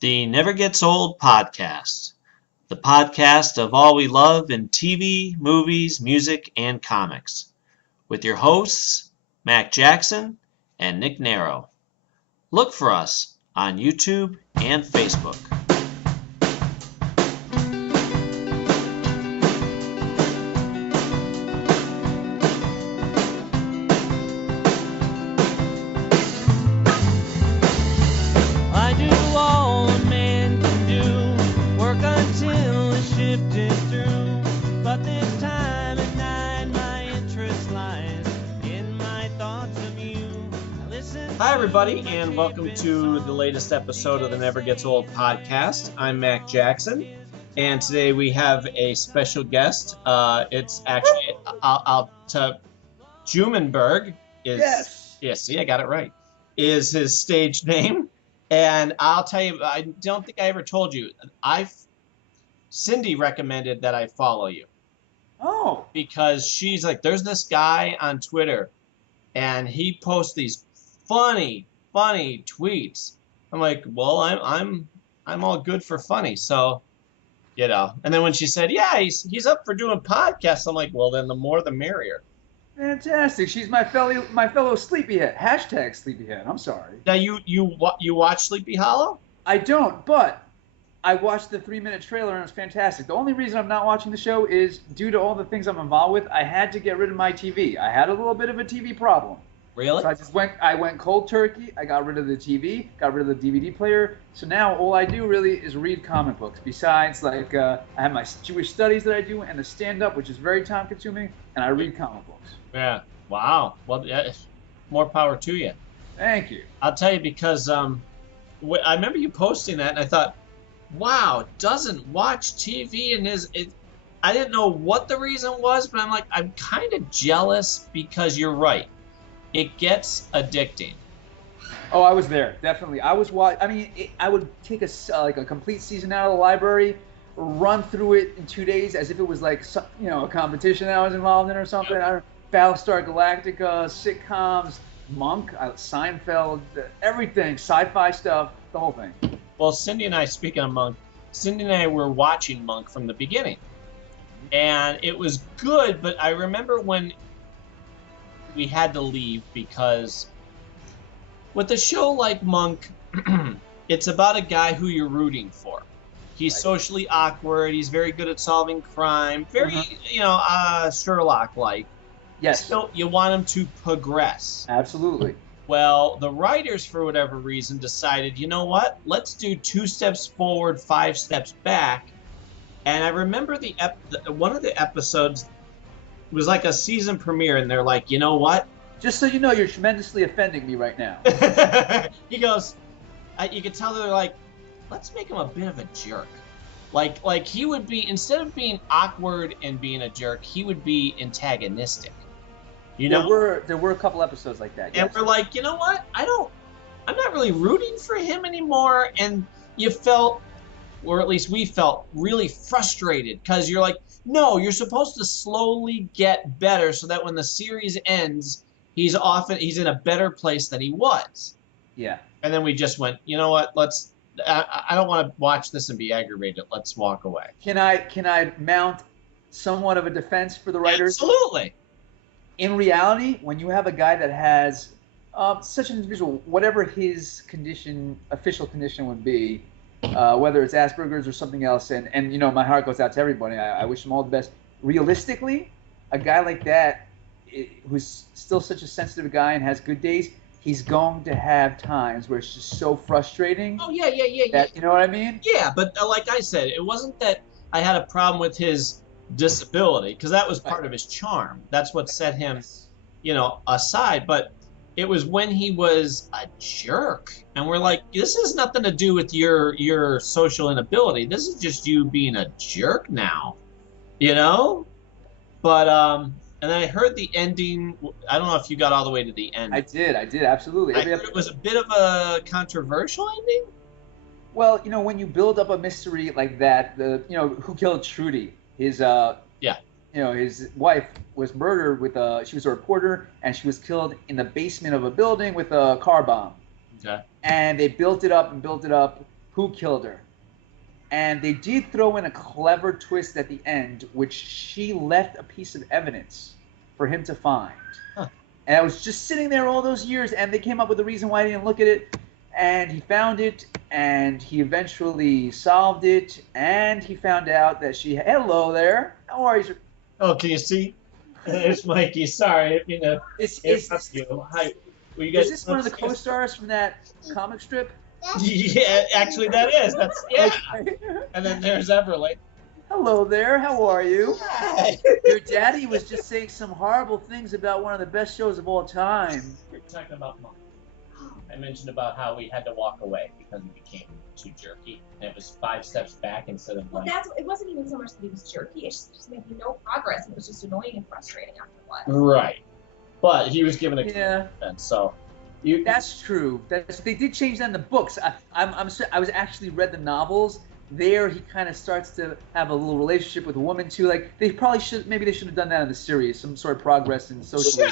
The Never Gets Old podcast, the podcast of all we love in TV, movies, music, and comics, with your hosts, Mac Jackson and Nick Narrow. Look for us on YouTube and Facebook. I do all a man can do, work until the shift is through. But this time at night, my interest lies in my thoughts of you. Hi, everybody, and welcome to the latest episode of the Never Gets Old podcast. I'm Mac Jackson, and today we have a special guest. It's actually Jewmanburg is see, I got it right. Is his stage name. And I'll tell you, I don't think I ever told you. Cindy recommended that I follow you. Oh. Because she's like, there's this guy on Twitter, and he posts these funny tweets. I'm like, well, I'm all good for funny, so you know. And then when she said, yeah, he's up for doing podcasts, I'm like, well, then the more the merrier. Fantastic. She's my fellow sleepyhead. Hashtag sleepyhead. I'm sorry. Now you watch Sleepy Hollow? I don't, but I watched the 3-minute trailer and it was fantastic. The only reason I'm not watching the show is due to all the things I'm involved with. I had to get rid of my TV. I had a little bit of a TV problem. Really? So I went cold turkey. I got rid of the TV, got rid of the DVD player. So now all I do really is read comic books. Besides, like, I have my Jewish studies that I do and the stand-up, which is very time-consuming, and I read comic books. Yeah. Wow. Well, yeah, more power to you. Thank you. I'll tell you because I remember you posting that, and I thought, wow, doesn't watch TV and I didn't know what the reason was, but I'm like, I'm kind of jealous because you're right. It gets addicting. Oh, I was there, definitely. I would take a complete season out of the library, run through it in 2 days as if it was like a competition that I was involved in or something. Yeah. Battlestar Galactica, sitcoms, Monk, Seinfeld, everything, sci-fi stuff, the whole thing. Well, Cindy and I, speaking of Monk, Cindy and I were watching Monk from the beginning, and it was good. But I remember when we had to leave because with a show like Monk, it's about a guy who you're rooting for. He's socially awkward. He's very good at solving crime. Very, Sherlock-like. Yes. So you want him to progress. Absolutely. Well, The writers, for whatever reason, decided, you know what? Let's do 2 steps forward, 5 steps back. And I remember one of the episodes was like a season premiere, and they're like, you know what? Just so you know, you're tremendously offending me right now. He goes, you could tell they're like, let's make him a bit of a jerk. Like he would be, instead of being awkward and being a jerk, he would be antagonistic. You know? There were a couple episodes like that. And yes. we're like, you know what? I'm not really rooting for him anymore. And you felt, or at least we felt, really frustrated because you're like, no, you're supposed to slowly get better so that when the series ends, he's in a better place than he was. Yeah. And then we just went, you know what? I don't want to watch this and be aggravated. Let's walk away. Can I mount somewhat of a defense for the writers? Absolutely. In reality, when you have a guy that has such an individual, whatever his official condition would be, whether it's Asperger's or something else, and my heart goes out to everybody. I wish them all the best. Realistically, a guy like that, who's still such a sensitive guy and has good days, he's going to have times where it's just so frustrating. Oh, yeah. You know what I mean? Yeah, but like I said, it wasn't that I had a problem with his disability, because that was part of his charm. That's what set him, aside. But it was when he was a jerk. And we're like, this has nothing to do with your social inability. This is just you being a jerk now, But, and then I heard the ending. I don't know if you got all the way to the end. I did, absolutely. I heard it was a bit of a controversial ending. Well, when you build up a mystery like that, who killed Trudy? His his wife was murdered she was a reporter, and she was killed in the basement of a building with a car bomb. Okay. And they built it up, who killed her. And they did throw in a clever twist at the end, which she left a piece of evidence for him to find. Huh. And I was just sitting there all those years, and they came up with a reason why he didn't look at it. And he found it, and he eventually solved it, and he found out that she... Hello there. How are you? Oh, can you see? There's Mikey. Sorry, you know. Is you. Hi. Were you guys this one of the co-stars from that comic strip? Yeah, actually, that is. That's yeah. Okay. And then there's Everly. Hello there. How are you? Hi. Your daddy was just saying some horrible things about one of the best shows of all time. We're talking about Mom. I mentioned about how we had to walk away because he became too jerky, and it was 5 steps back instead of Well, like. it wasn't even so much that he was jerky. It's just making no progress, and it was just annoying and frustrating after a while. Right, but he was given a Yeah. defense, so you. That's true. They did change that in the books. I was actually read the novels. There, he kind of starts to have a little relationship with a woman too. Like they probably should, maybe they should have done that in the series. Some sort of progress in social.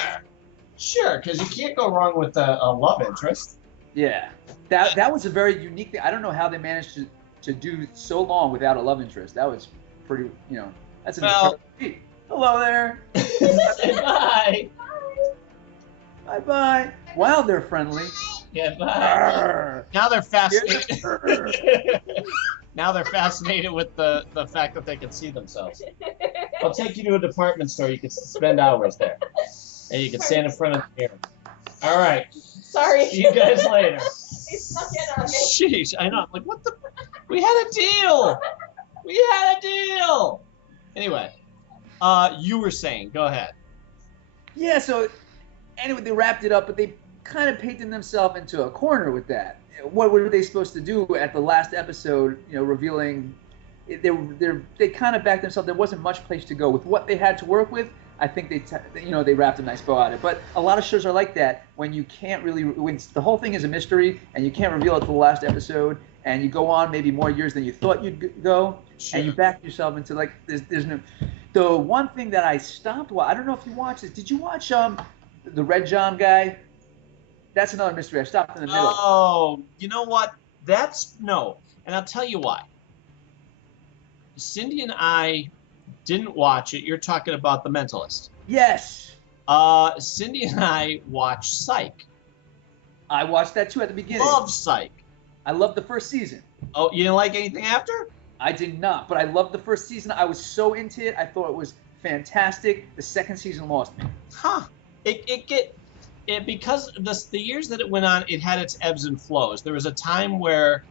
Sure, because you can't go wrong with a love interest. Yeah, that was a very unique thing. I don't know how they managed to do so long without a love interest. That was pretty, that's an incredible feat. Hello there. Say bye. Bye bye. Wow, they're friendly. Yeah, bye. Arr. Now they're fascinated. Arr. Now they're fascinated with the fact that they can see themselves. I'll take you to a department store. You can spend hours there, and you can stand in front of the mirror. All right. Sorry. See you guys later. They snuck in on me. Sheesh, I know. I'm like, what the? We had a deal. We had a deal. Anyway, you were saying. Go ahead. Yeah, so anyway, they wrapped it up, but they kind of painted themselves into a corner with that. What were they supposed to do at the last episode, revealing they kind of backed themselves. There wasn't much place to go with what they had to work with. I think they wrapped a nice bow on it. But a lot of shows are like that when you can't really, when the whole thing is a mystery and you can't reveal it to the last episode, and you go on maybe more years than you thought you'd go, Sure. and you back yourself into like there's no. The one thing that I stopped. I don't know if you watched this. Did you watch the Red John guy? That's another mystery. I stopped in the middle. Oh, you know what? No, and I'll tell you why. Cindy and I didn't watch it. You're talking about The Mentalist. Yes. Cindy and I watched Psych. I watched that too at the beginning. Love Psych. I loved the first season. Oh, you didn't like anything after? I did not, but I loved the first season. I was so into it. I thought it was fantastic. The second season lost me. Huh. Because the years that it went on, it had its ebbs and flows. There was a time where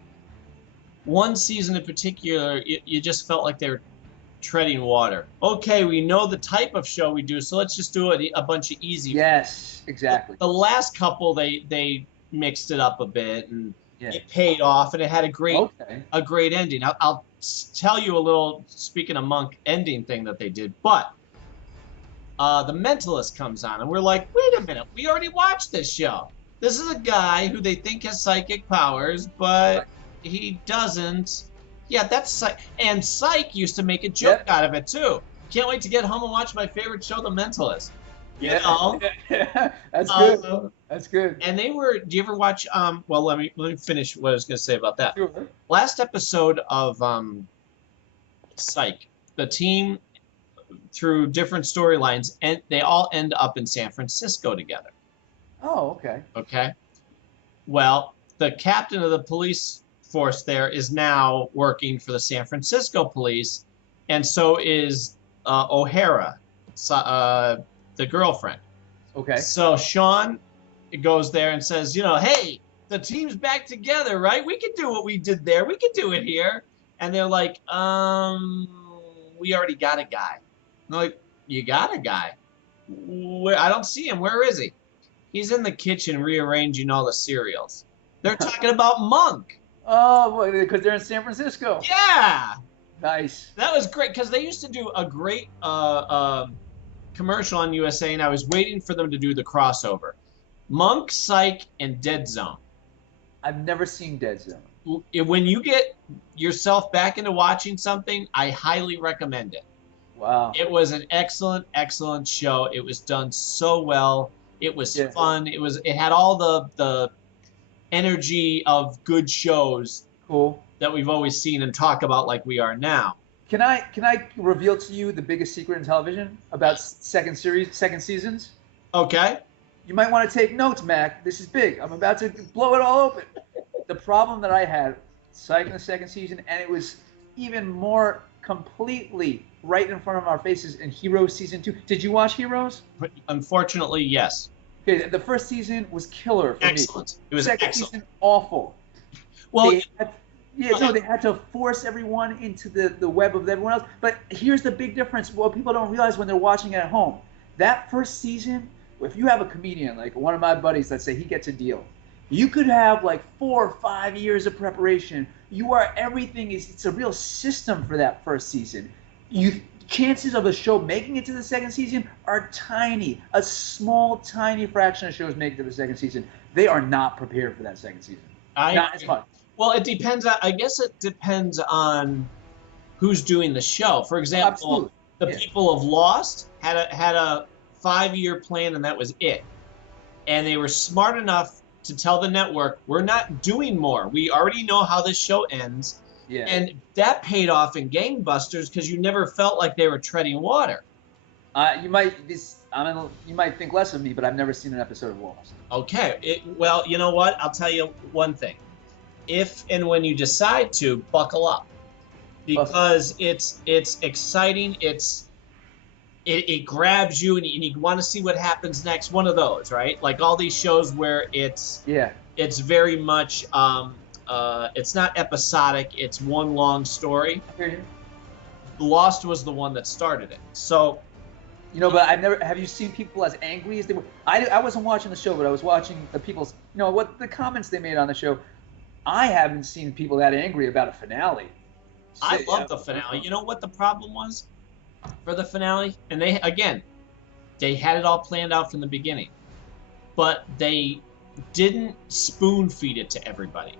one season in particular, you just felt like they were treading water. Okay, we know the type of show we do, so let's just do a bunch of easy. Yes, exactly. The last couple, they mixed it up a bit, and Yeah. it paid off, and it had a great ending. I'll tell you a little, speaking of Monk, ending thing that they did, but The Mentalist comes on, and we're like, wait a minute, we already watched this show. This is a guy who they think has psychic powers, but he doesn't. Yeah, that's Psych. And Psych used to make a joke out of it, too. Can't wait to get home and watch my favorite show, The Mentalist. You know? That's good. That's good. And they were. Do you ever watch? Well, let me finish what I was going to say about that. Sure. Last episode of Psych, the team, through different storylines, and they all end up in San Francisco together. Oh, okay. Okay. Well, the captain of the police force there is now working for the San Francisco police, and so is O'Hara, the girlfriend. Okay. So Sean goes there and says, hey, the team's back together, right? We can do what we did there. We can do it here. And they're like, we already got a guy. And they're like, you got a guy? I don't see him. Where is he? He's in the kitchen rearranging all the cereals. They're talking about Monk. Oh, because they're in San Francisco. Yeah. Nice. That was great, because they used to do a great commercial on USA, and I was waiting for them to do the crossover. Monk, Psych, and Dead Zone. I've never seen Dead Zone. When you get yourself back into watching something, I highly recommend it. Wow. It was an excellent, excellent show. It was done so well. It was fun. It had all the energy of good shows. Cool. that we've always seen and talk about like we are now. Can I reveal to you the biggest secret in television about second seasons? Okay. You might want to take notes, Mac. This is big. I'm about to blow it all open. The problem that I had, Psych in the second season, and it was even more completely right in front of our faces in Heroes season 2. Did you watch Heroes? Unfortunately, yes. Okay, the first season was killer for me. Excellent. It was Second excellent. season, awful. Well, They had to force everyone into the web of everyone else. But here's the big difference. What people don't realize when they're watching it at home. That first season, if you have a comedian, like one of my buddies, let's say he gets a deal, you could have like 4 or 5 years of preparation. It's a real system for that first season. Chances of a show making it to the second season are tiny. A small, tiny fraction of shows make it to the second season. They are not prepared for that second season. Not as much. Well, it depends. I guess it depends on who's doing the show. For example, people of Lost had a 5-year plan, and that was it. And they were smart enough to tell the network, we're not doing more. We already know how this show ends. Yeah. And that paid off in gangbusters because you never felt like they were treading water. You might think less of me, but I've never seen an episode of Lost. Okay. Well, you know what? I'll tell you one thing. If and when you decide to, buckle up. Because it's exciting. It grabs you and you want to see what happens next. One of those, right? Like all these shows where it's very much it's not episodic. It's one long story. Lost was the one that started it. So, but I've never. Have you seen people as angry as they were? I wasn't watching the show, but I was watching the people's. What the comments they made on the show. I haven't seen people that angry about a finale. I love the finale. You know what the problem was for the finale? And they had it all planned out from the beginning, but they didn't spoon feed it to everybody.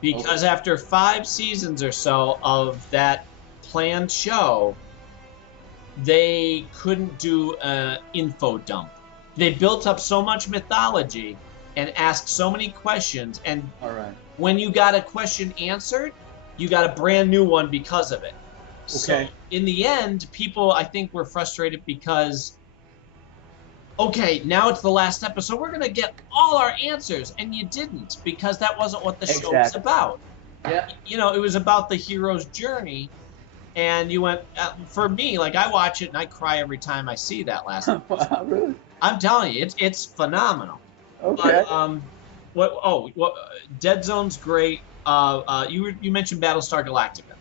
Because after 5 seasons or so of that planned show, they couldn't do an info dump. They built up so much mythology and asked so many questions. And when you got a question answered, you got a brand new one because of it. So in the end, people, I think, were frustrated because, now it's the last episode. We're going to get all our answers. And you didn't, because that wasn't what the show was about. Yeah. It was about the hero's journey. And you went, for me, like I watch it and I cry every time I see that last episode. Wow, really? I'm telling you, it's phenomenal. Okay. But, Dead Zone's great. You mentioned Battlestar Galactica.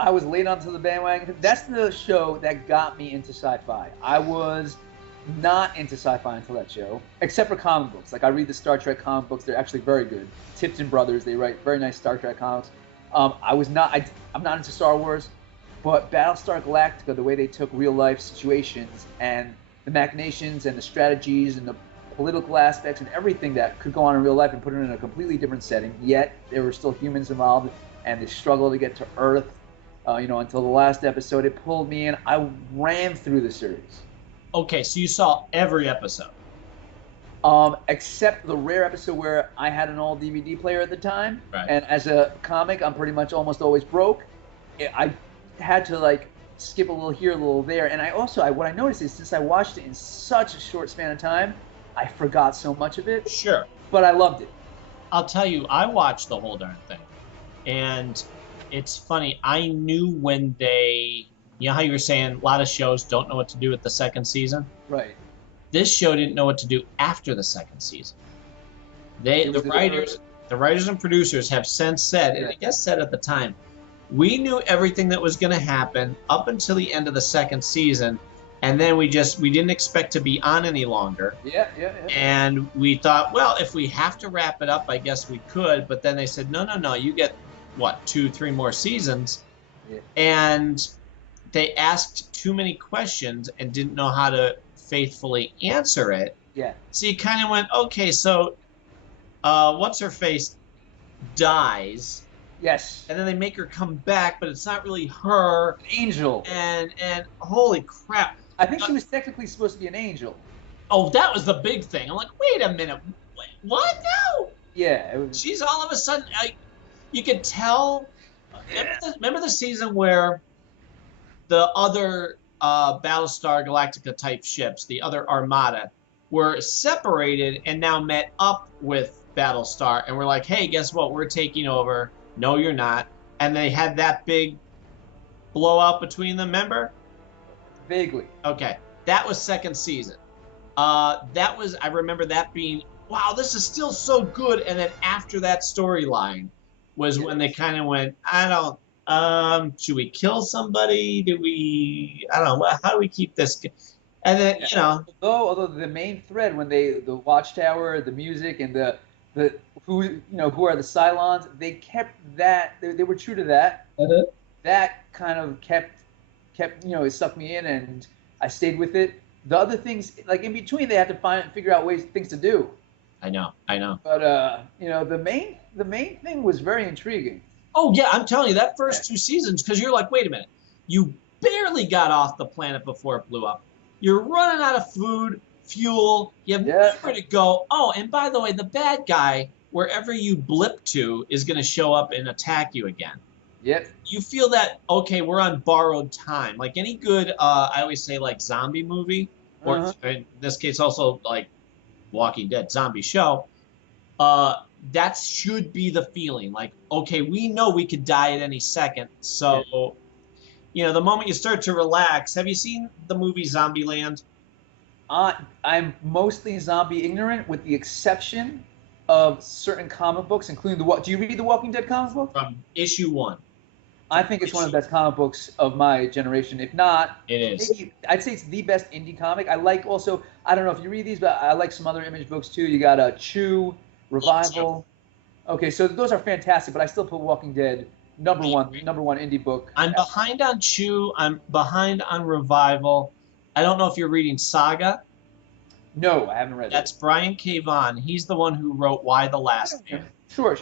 I was late onto the bandwagon. That's the show that got me into sci-fi. I was not into sci-fi until that show, except for comic books. Like I read the Star Trek comic books; they're actually very good. Tipton Brothers, they write very nice Star Trek comics. I'm not into Star Wars, but Battlestar Galactica, the way they took real life situations and the machinations and the strategies and the political aspects and everything that could go on in real life and put it in a completely different setting, yet there were still humans involved and they struggled to get to Earth, until the last episode. It pulled me in. I ran through the series. Okay, so you saw every episode. Except the rare episode where I had an old DVD player at the time, and as a comic, I'm pretty much almost always broke. I had to skip a little here, a little there, and what I noticed is since I watched it in such a short span of time, I forgot so much of it. Sure. But I loved it. I'll tell you, I watched the whole darn thing, and it's funny. I knew when how you were saying a lot of shows don't know what to do with the second season. Right. This show didn't know what to do after the second season. The writers and producers have since said, and I guess said at the time, we knew everything that was going to happen up until the end of the second season, and then we didn't expect to be on any longer. Yeah. And we thought, well, if we have to wrap it up, I guess we could. But then they said, no, you get 2-3 more seasons. Yeah. And they asked too many questions and didn't know how to faithfully answer it. Yeah. So you kind of went, okay, so what's her face dies. Yes. And then they make her come back, but it's not really her. Angel. And holy crap. I think she was technically supposed to be an angel. Oh, that was the big thing. I'm like, wait a minute. What? No. Yeah. She's all of a sudden You could tell. Remember the season where the other Battlestar Galactica type ships, the other Armada, were separated and now met up with Battlestar, and we're like, hey, guess what? We're taking over. No, you're not. And they had that big blowout between them, remember? Vaguely. Okay. That was second season. I remember that being, wow, this is still so good. And then after that storyline was when they kind of went, should we kill somebody? I don't know, how do we keep this? And then, Although the main thread, when the Watchtower, the music, and the who are the Cylons, they kept that, they were true to that. Uh-huh. That kind of kept it sucked me in, and I stayed with it. The other things, like in between, they had to figure out things to do. I know. But the main thing was very intriguing. Oh yeah, I'm telling you, that first 2 seasons, because you're like, wait a minute, you barely got off the planet before it blew up. You're running out of food, fuel. You have nowhere to go. Oh, and by the way, the bad guy, wherever you blip to, is going to show up and attack you again. Yep. You feel that, okay, we're on borrowed time. Like any good, I always say, like, zombie movie, or in this case also, like, Walking Dead zombie show, that should be the feeling. Like, okay, we know we could die at any second, so, the moment you start to relax. Have you seen the movie Zombieland? I'm mostly zombie ignorant, with the exception of certain comic books, including do you read the Walking Dead comic book? From issue 1. I think it's one of the best comic books of my generation. If not, it is. Maybe, I'd say it's the best indie comic. I like also, I don't know if you read these, but I like some other Image books too. You got Chew, Revival. Okay, so those are fantastic, but I still put Walking Dead number one indie book. I'm behind on Chew. I'm behind on Revival. I don't know if you're reading Saga. No, I haven't read That's Brian K. Vaughan. He's the one who wrote Why the Last Man. Sure.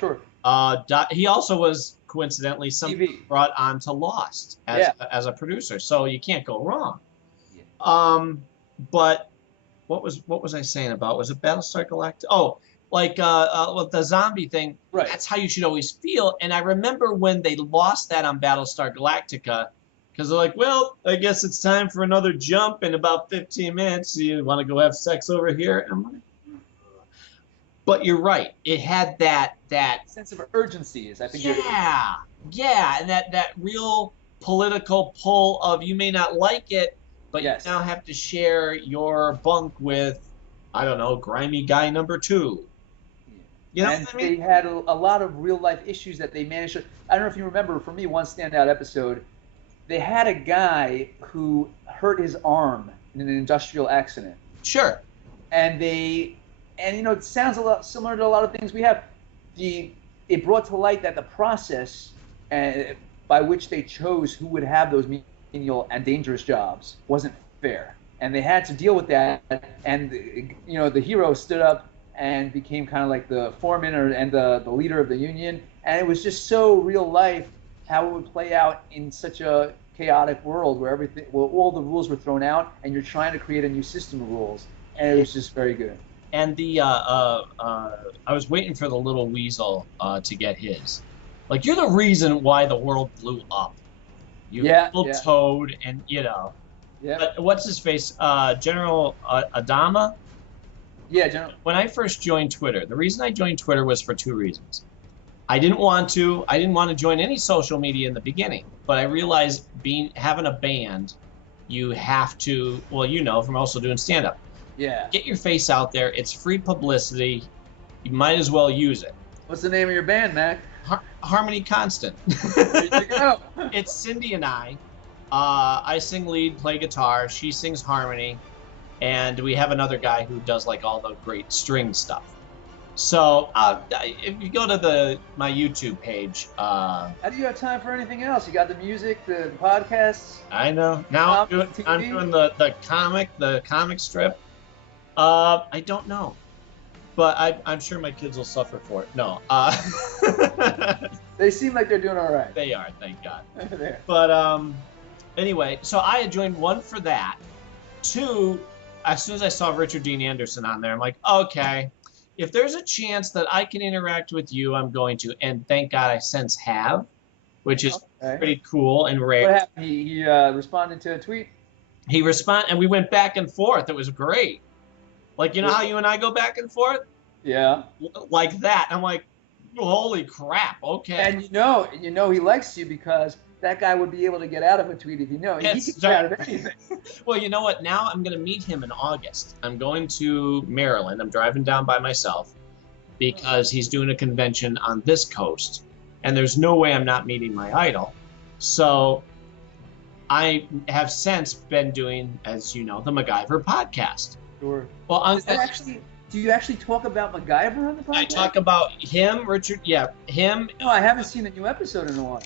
He also was, coincidentally, brought on to Lost as a producer, so you can't go wrong. Yeah. But what was I saying about? Was it Battlestar Galactica? Oh, like with the zombie thing. Right. That's how you should always feel. And I remember when they lost that on Battlestar Galactica, because they're like, well, I guess it's time for another jump in about 15 minutes. You want to go have sex over here? And I'm like, but you're right. It had that sense of urgency. I think. Yeah, and that real political pull of, you may not like it, but you now have to share your bunk with, I don't know, grimy guy number 2. You know what I mean? They had a lot of real life issues that they managed to. I don't know if you remember. For me, one standout episode, they had a guy who hurt his arm in an industrial accident. Sure. And it sounds a lot similar to a lot of things we have. It brought to light that the process by which they chose who would have those menial and dangerous jobs wasn't fair, and they had to deal with that. And the hero stood up and became kind of like the foreman and the leader of the union. And it was just so real life how it would play out in such a chaotic world where all the rules were thrown out, and you're trying to create a new system of rules. And it was just very good. And I was waiting for the little weasel to get his. Like, you're the reason why the world blew up. You little toad, and Yeah. But what's his face? General Adama? Yeah, General. When I first joined Twitter, the reason I joined Twitter was for 2 reasons. I didn't want to join any social media in the beginning, but I realized having a band, you have to, from also doing stand-up. Yeah. Get your face out there. It's free publicity. You might as well use it. What's the name of your band, Mac? Harmony Constant. There you go. It's Cindy and I. I sing lead, play guitar. She sings harmony. And we have another guy who does like all the great string stuff. So if you go to my YouTube page. How do you have time for anything else? You got the music, the podcasts. I know. Now I'm doing the comic strip. I don't know, but I'm sure my kids will suffer for it. No. They seem like they're doing all right. They are, thank God. But anyway, so I had joined 1 for that. 2, as soon as I saw Richard Dean Anderson on there, I'm like, okay. if there's a chance that I can interact with you, I'm going to. And thank God I since have, which is pretty cool and rare. What happened? He responded to a tweet? He responded, and we went back and forth. It was great. Like, you know how you and I go back and forth? Yeah. Like that. I'm like, holy crap, okay. And you know he likes you because that guy would be able to get out of a tweet if he can get out of anything. Well, you know what? Now I'm going to meet him in August. I'm going to Maryland. I'm driving down by myself because he's doing a convention on this coast. And there's no way I'm not meeting my idol. So I have since been doing, as you know, the MacGyver podcast. Sure. Well, do you actually talk about MacGyver on the podcast? I talk about him, Richard. Yeah, him. No, I haven't seen a new episode in a while.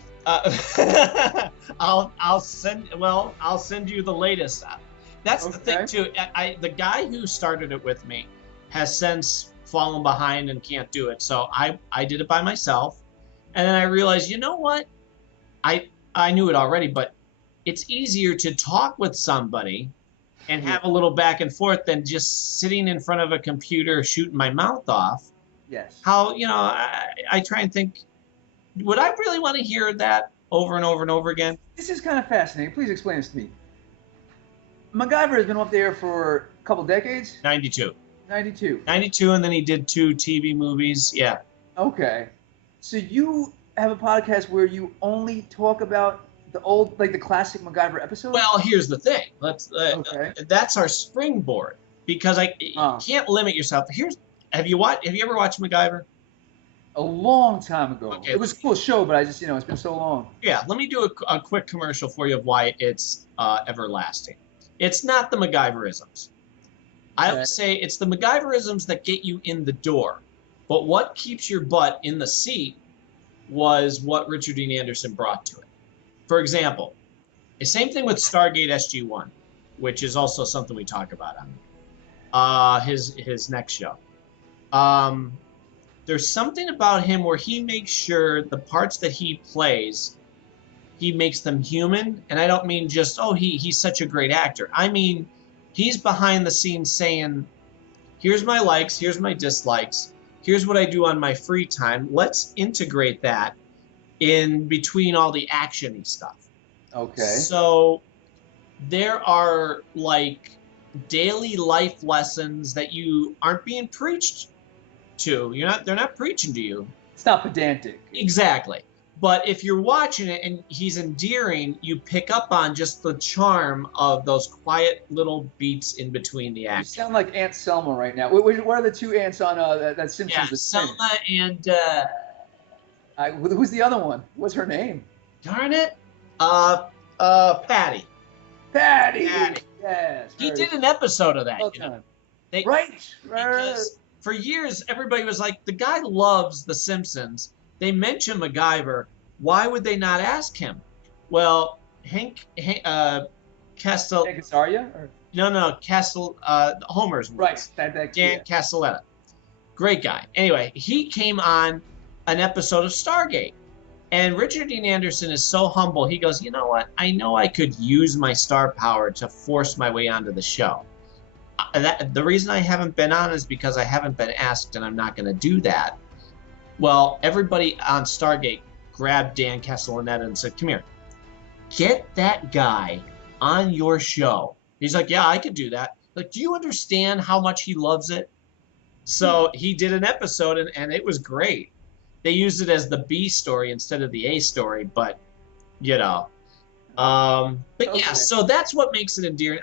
I'll send you the latest. That's the thing too. The guy who started it with me has since fallen behind and can't do it. So I did it by myself, and then I realized, you know what? I knew it already, but it's easier to talk with somebody and have a little back and forth than just sitting in front of a computer shooting my mouth off. Yes. How, I try and think, would I really want to hear that over and over and over again? This is kind of fascinating. Please explain this to me. MacGyver has been up there for a couple decades? 92. 92. 92, and then he did 2 TV movies. Yeah. Okay. So you have a podcast where you only talk about the old, like the classic MacGyver episodes? Well, here's the thing. That's our springboard, because you can't limit yourself. Have you ever watched MacGyver? A long time ago. Okay. It was a cool show, but I just, it's been so long. Yeah, let me do a quick commercial for you of why it's everlasting. It's not the MacGyverisms. I would say it's the MacGyverisms that get you in the door. But what keeps your butt in the seat was what Richard Dean Anderson brought to it. For example, the same thing with Stargate SG-1, which is also something we talk about on his next show. There's something about him where he makes sure the parts that he plays, he makes them human. And I don't mean just, he's such a great actor. I mean, he's behind the scenes saying, here's my likes, here's my dislikes, here's what I do on my free time. Let's integrate that in between all the action-y stuff. Okay. So there are like daily life lessons that you aren't being preached to. They're not preaching to you. It's not pedantic. Exactly. But if you're watching it and he's endearing, you pick up on just the charm of those quiet little beats in between the acts. You sound like Aunt Selma right now. What are the two aunts on that Simpsons? Yeah, Selma and... who's the other one? What's her name? Darn it. Patty. Patty. Yes. He did an episode of that. Right. Because for years, everybody was like, the guy loves The Simpsons. They mention MacGyver. Why would they not ask him? Well, Hank Castel... Hank Azaria? No, Castel... Homer's voice. Right. Dan Castellaneta. Great guy. Anyway, he came on an episode of Stargate. And Richard Dean Anderson is so humble. He goes, you know what? I know I could use my star power to force my way onto the show. The reason I haven't been on is because I haven't been asked, and I'm not going to do that. Well, everybody on Stargate grabbed Dan Castellaneta and said, come here. Get that guy on your show. He's like, yeah, I could do that. Like, do you understand how much he loves it? So he did an episode, and it was great. They used it as the B story instead of the A story, but, But yeah, so that's what makes it endearing.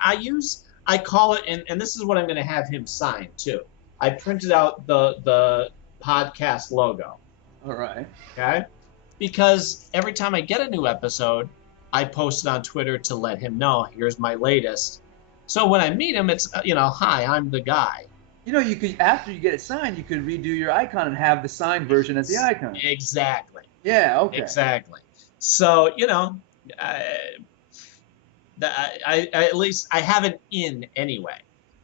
I call it, and this is what I'm going to have him sign, too. I printed out the podcast logo. All right. Okay? Because every time I get a new episode, I post it on Twitter to let him know, here's my latest. So when I meet him, it's, hi, I'm the guy. You could, after you get it signed, you could redo your icon and have the signed version as the icon. Exactly. Yeah, okay. Exactly. So, at least I have an in anyway.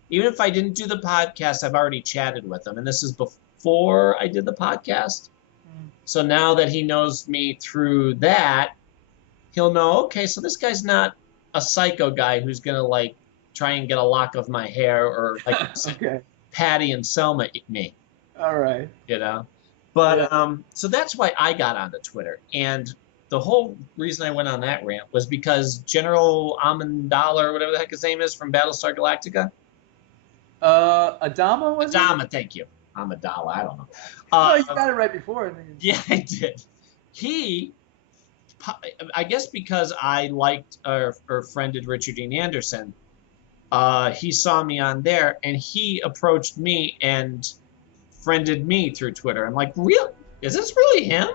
Even if I didn't do the podcast, I've already chatted with him. And this is before I did the podcast. So now that he knows me through that, he'll know, okay, so this guy's not a psycho guy who's going to, try and get a lock of my hair or, okay. Patty and Selma me. All right. you know. But Yeah. so that's why I got onto Twitter, and the whole reason I went on that rant was because General Amidala, or whatever the heck his name is from Battlestar Galactica. Adama was it? Adama, thank you. Amidala, I don't know. No, you got it right before. I think. Yeah, I did. He, I guess because I liked or friended Richard Dean Anderson, he saw me on there and he approached me and friended me through Twitter. I'm like, real? Is this really him?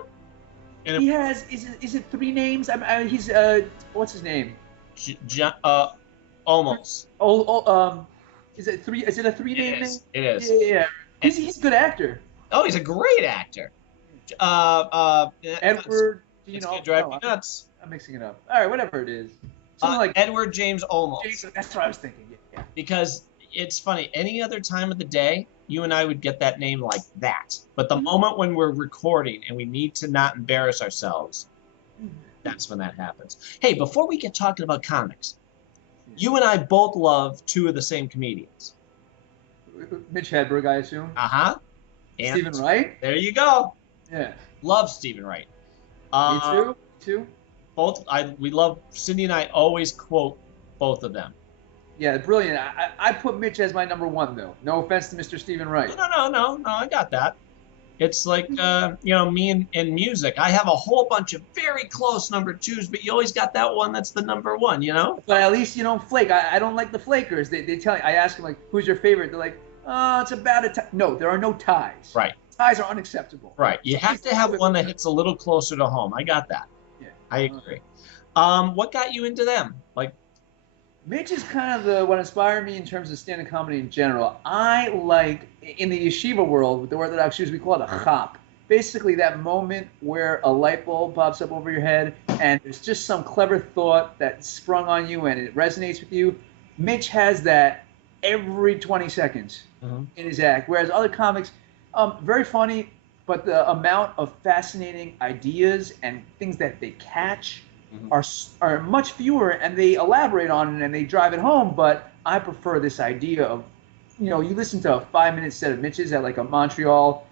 And He has is it three names? He's what's his name? almost. Is it three? Is it a three name name? It is. Yeah. He's a good actor. Oh, he's a great actor. Edward. It's gonna drive me nuts. I'm mixing it up. All right, whatever it is. Something like Edward James Olmos. Jason, that's what I was thinking. Yeah. Because it's funny, any other time of the day, you and I would get that name like that. But the moment when we're recording and we need to not embarrass ourselves, that's when that happens. Hey, before we get talking about comics, you and I both love two of the same comedians. Mitch Hedberg, I assume. And Stephen Wright. There you go. Yeah. Love Stephen Wright. Me too. Too. We love, Cindy and I always quote both of them. Yeah, brilliant. I put Mitch as my number one, though. No offense to Mr. Stephen Wright. No, I got that. It's like, me in music. I have a whole bunch of very close number twos, but you always got that one that's the number one, you know? But at least you don't flake. I don't like the flakers. They tell me, I ask them, like, who's your favorite? They're like, oh, it's about a tie. No, there are no ties. Right. Ties are unacceptable. Right. You have to have one that hits a little closer to home. I got that. Yeah. I agree. What got you into them? Like, Mitch is kind of what inspired me in terms of stand-up comedy in general. I like, in the yeshiva world, with the Orthodox Jews, we call it a chop. Basically, that moment where a light bulb pops up over your head and there's just some clever thought that sprung on you and it resonates with you. Mitch has that every 20 seconds in his act, whereas other comics, very funny, but the amount of fascinating ideas and things that they catch are much fewer, and they elaborate on it and they drive it home. But I prefer this idea of, you listen to a 5-minute set of Mitch's at like a Montreal,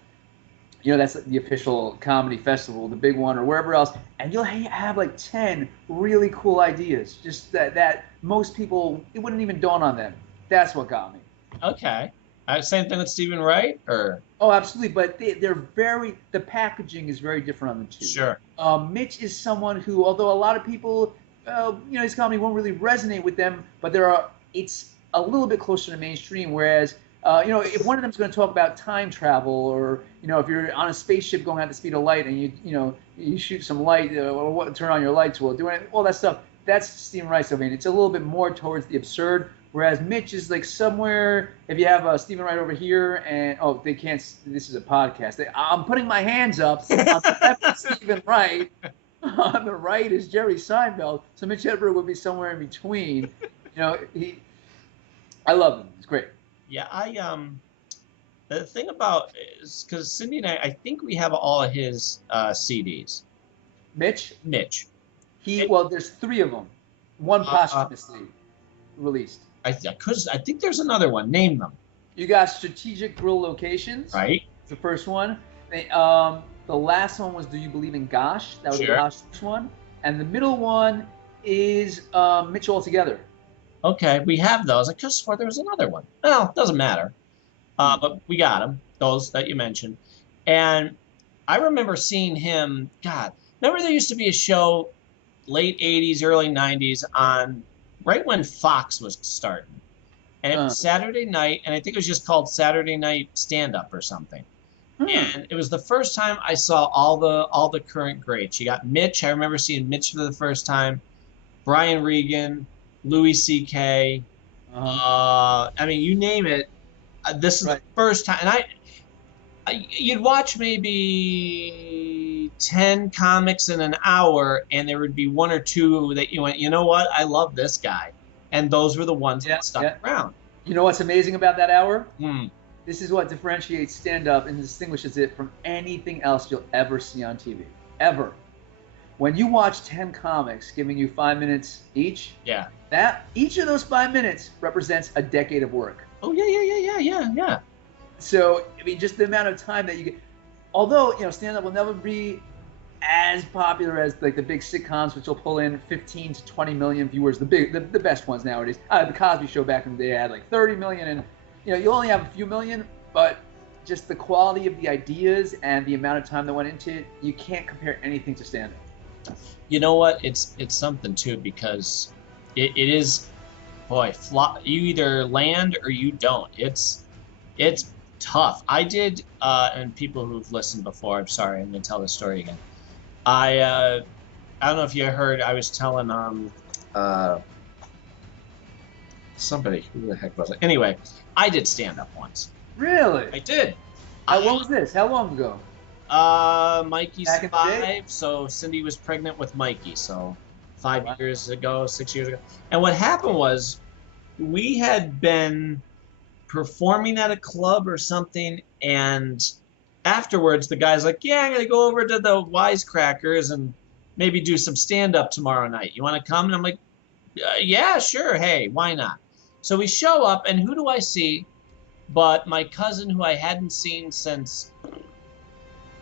that's the official comedy festival, the big one, or wherever else, and you'll have like 10 really cool ideas, just that most people, it wouldn't even dawn on them. That's what got me. Okay. Same thing with Stephen Wright, or? Oh, absolutely, but the packaging is very different on the two. Sure. Mitch is someone who, although a lot of people, his comedy won't really resonate with them, but it's a little bit closer to mainstream, whereas, if one of them's going to talk about time travel, or, if you're on a spaceship going at the speed of light and you shoot some light, or turn on your lights, doing all that stuff, that's Stephen Wright's domain. It's a little bit more towards the absurd. Whereas Mitch is like somewhere, if you have Stephen Wright over here, and they can't, this is a podcast. I'm putting my hands up. On the left is Stephen Wright. On the right is Jerry Seinfeld. So Mitch Hedberg would be somewhere in between. I love him. He's great. Yeah, the thing about is, because Cindy and I think we have all of his CDs. Mitch? There's 3 of them. One posthumously released. I think there's another one. Name them. You got Strategic Grill Locations. Right. It's the first one. The last one was Do You Believe in Gosh? That was the last one. And the middle one is Mitch Altogether. Okay, we have those. I could have swore there was another one. Well, doesn't matter. But we got them, those that you mentioned. And I remember seeing him, remember there used to be a show late 80s, early 90s on right when Fox was starting. And it was Saturday night, and I think it was just called Saturday Night Stand-Up or something. And it was the first time I saw all the current greats. You got Mitch. I remember seeing Mitch for the first time. Brian Regan, Louis C.K. You name it. This is the first time. And you'd watch maybe 10 comics in an hour, and there would be 1 or 2 that you went, you know what? I love this guy. And those were the ones that stuck around. You know what's amazing about that hour? This is what differentiates stand-up and distinguishes it from anything else you'll ever see on TV. Ever. When you watch 10 comics giving you 5 minutes each, each of those 5 minutes represents a decade of work. Oh, yeah. So I mean, just the amount of time that you get. Although stand-up will never be as popular as like the big sitcoms, which will pull in 15 to 20 million viewers. The best ones nowadays. The Cosby Show back in the day had like 30 million, and you only have a few million, but just the quality of the ideas and the amount of time that went into it, you can't compare anything to stand-up. You know what? It's something too, because it is, boy, you either land or you don't. It's tough. I did, and people who've listened before, I'm sorry, I'm gonna tell the story again. I don't know if you heard. I was telling somebody, who the heck was it? Anyway, I did stand up once. Really? I did. How long was this? How long ago? Mikey's 5, so Cindy was pregnant with Mikey, so 5 years ago, 6 years ago. And what happened was, we had been performing at a club or something, and afterwards the guy's like, yeah, I'm gonna go over to the Wisecrackers and maybe do some stand-up tomorrow night. You want to come? And I'm like, yeah, sure. Hey, why not? So we show up, and who do I see but my cousin, who I hadn't seen since,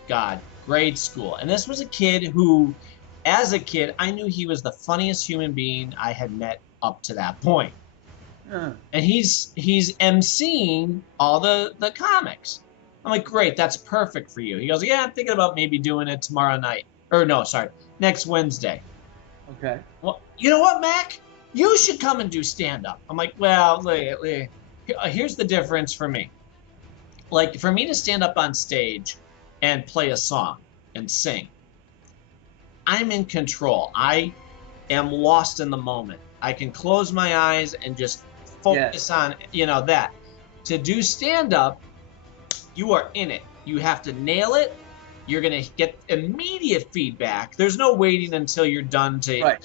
God, grade school. And this was a kid who, as a kid, I knew he was the funniest human being I had met up to that point. And he's emceeing all the comics. I'm like, great, that's perfect for you. He goes, yeah, I'm thinking about maybe doing it tomorrow night. Or no, sorry, next Wednesday. Okay. Well, you know what, Mac? You should come and do stand-up. I'm like, well, here's the difference for me. Like, for me to stand up on stage and play a song and sing, I'm in control. I am lost in the moment. I can close my eyes and just focus on, that. To do stand-up, you are in it. You have to nail it. You're going to get immediate feedback. There's no waiting until you're done to,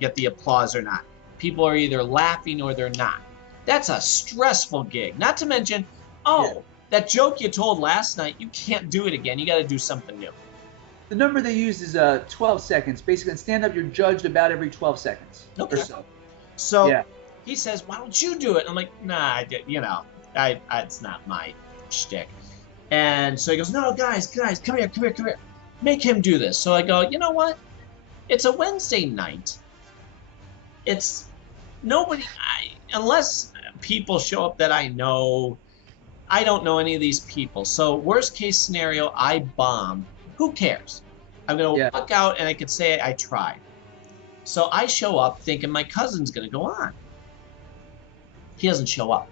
get the applause or not. People are either laughing or they're not. That's a stressful gig. Not to mention, that joke you told last night, you can't do it again. You got to do something new. The number they used is 12 seconds. Basically, in stand-up, you're judged about every 12 seconds or so. So he says, why don't you do it? I'm like, nah, it's not my shtick. And so he goes, no, guys, come here. Make him do this. So I go, you know what? It's a Wednesday night. It's nobody, unless people show up that I know. I don't know any of these people. So worst case scenario, I bomb. Who cares? I'm going to walk out and I could say I tried. So I show up thinking my cousin's going to go on. He doesn't show up.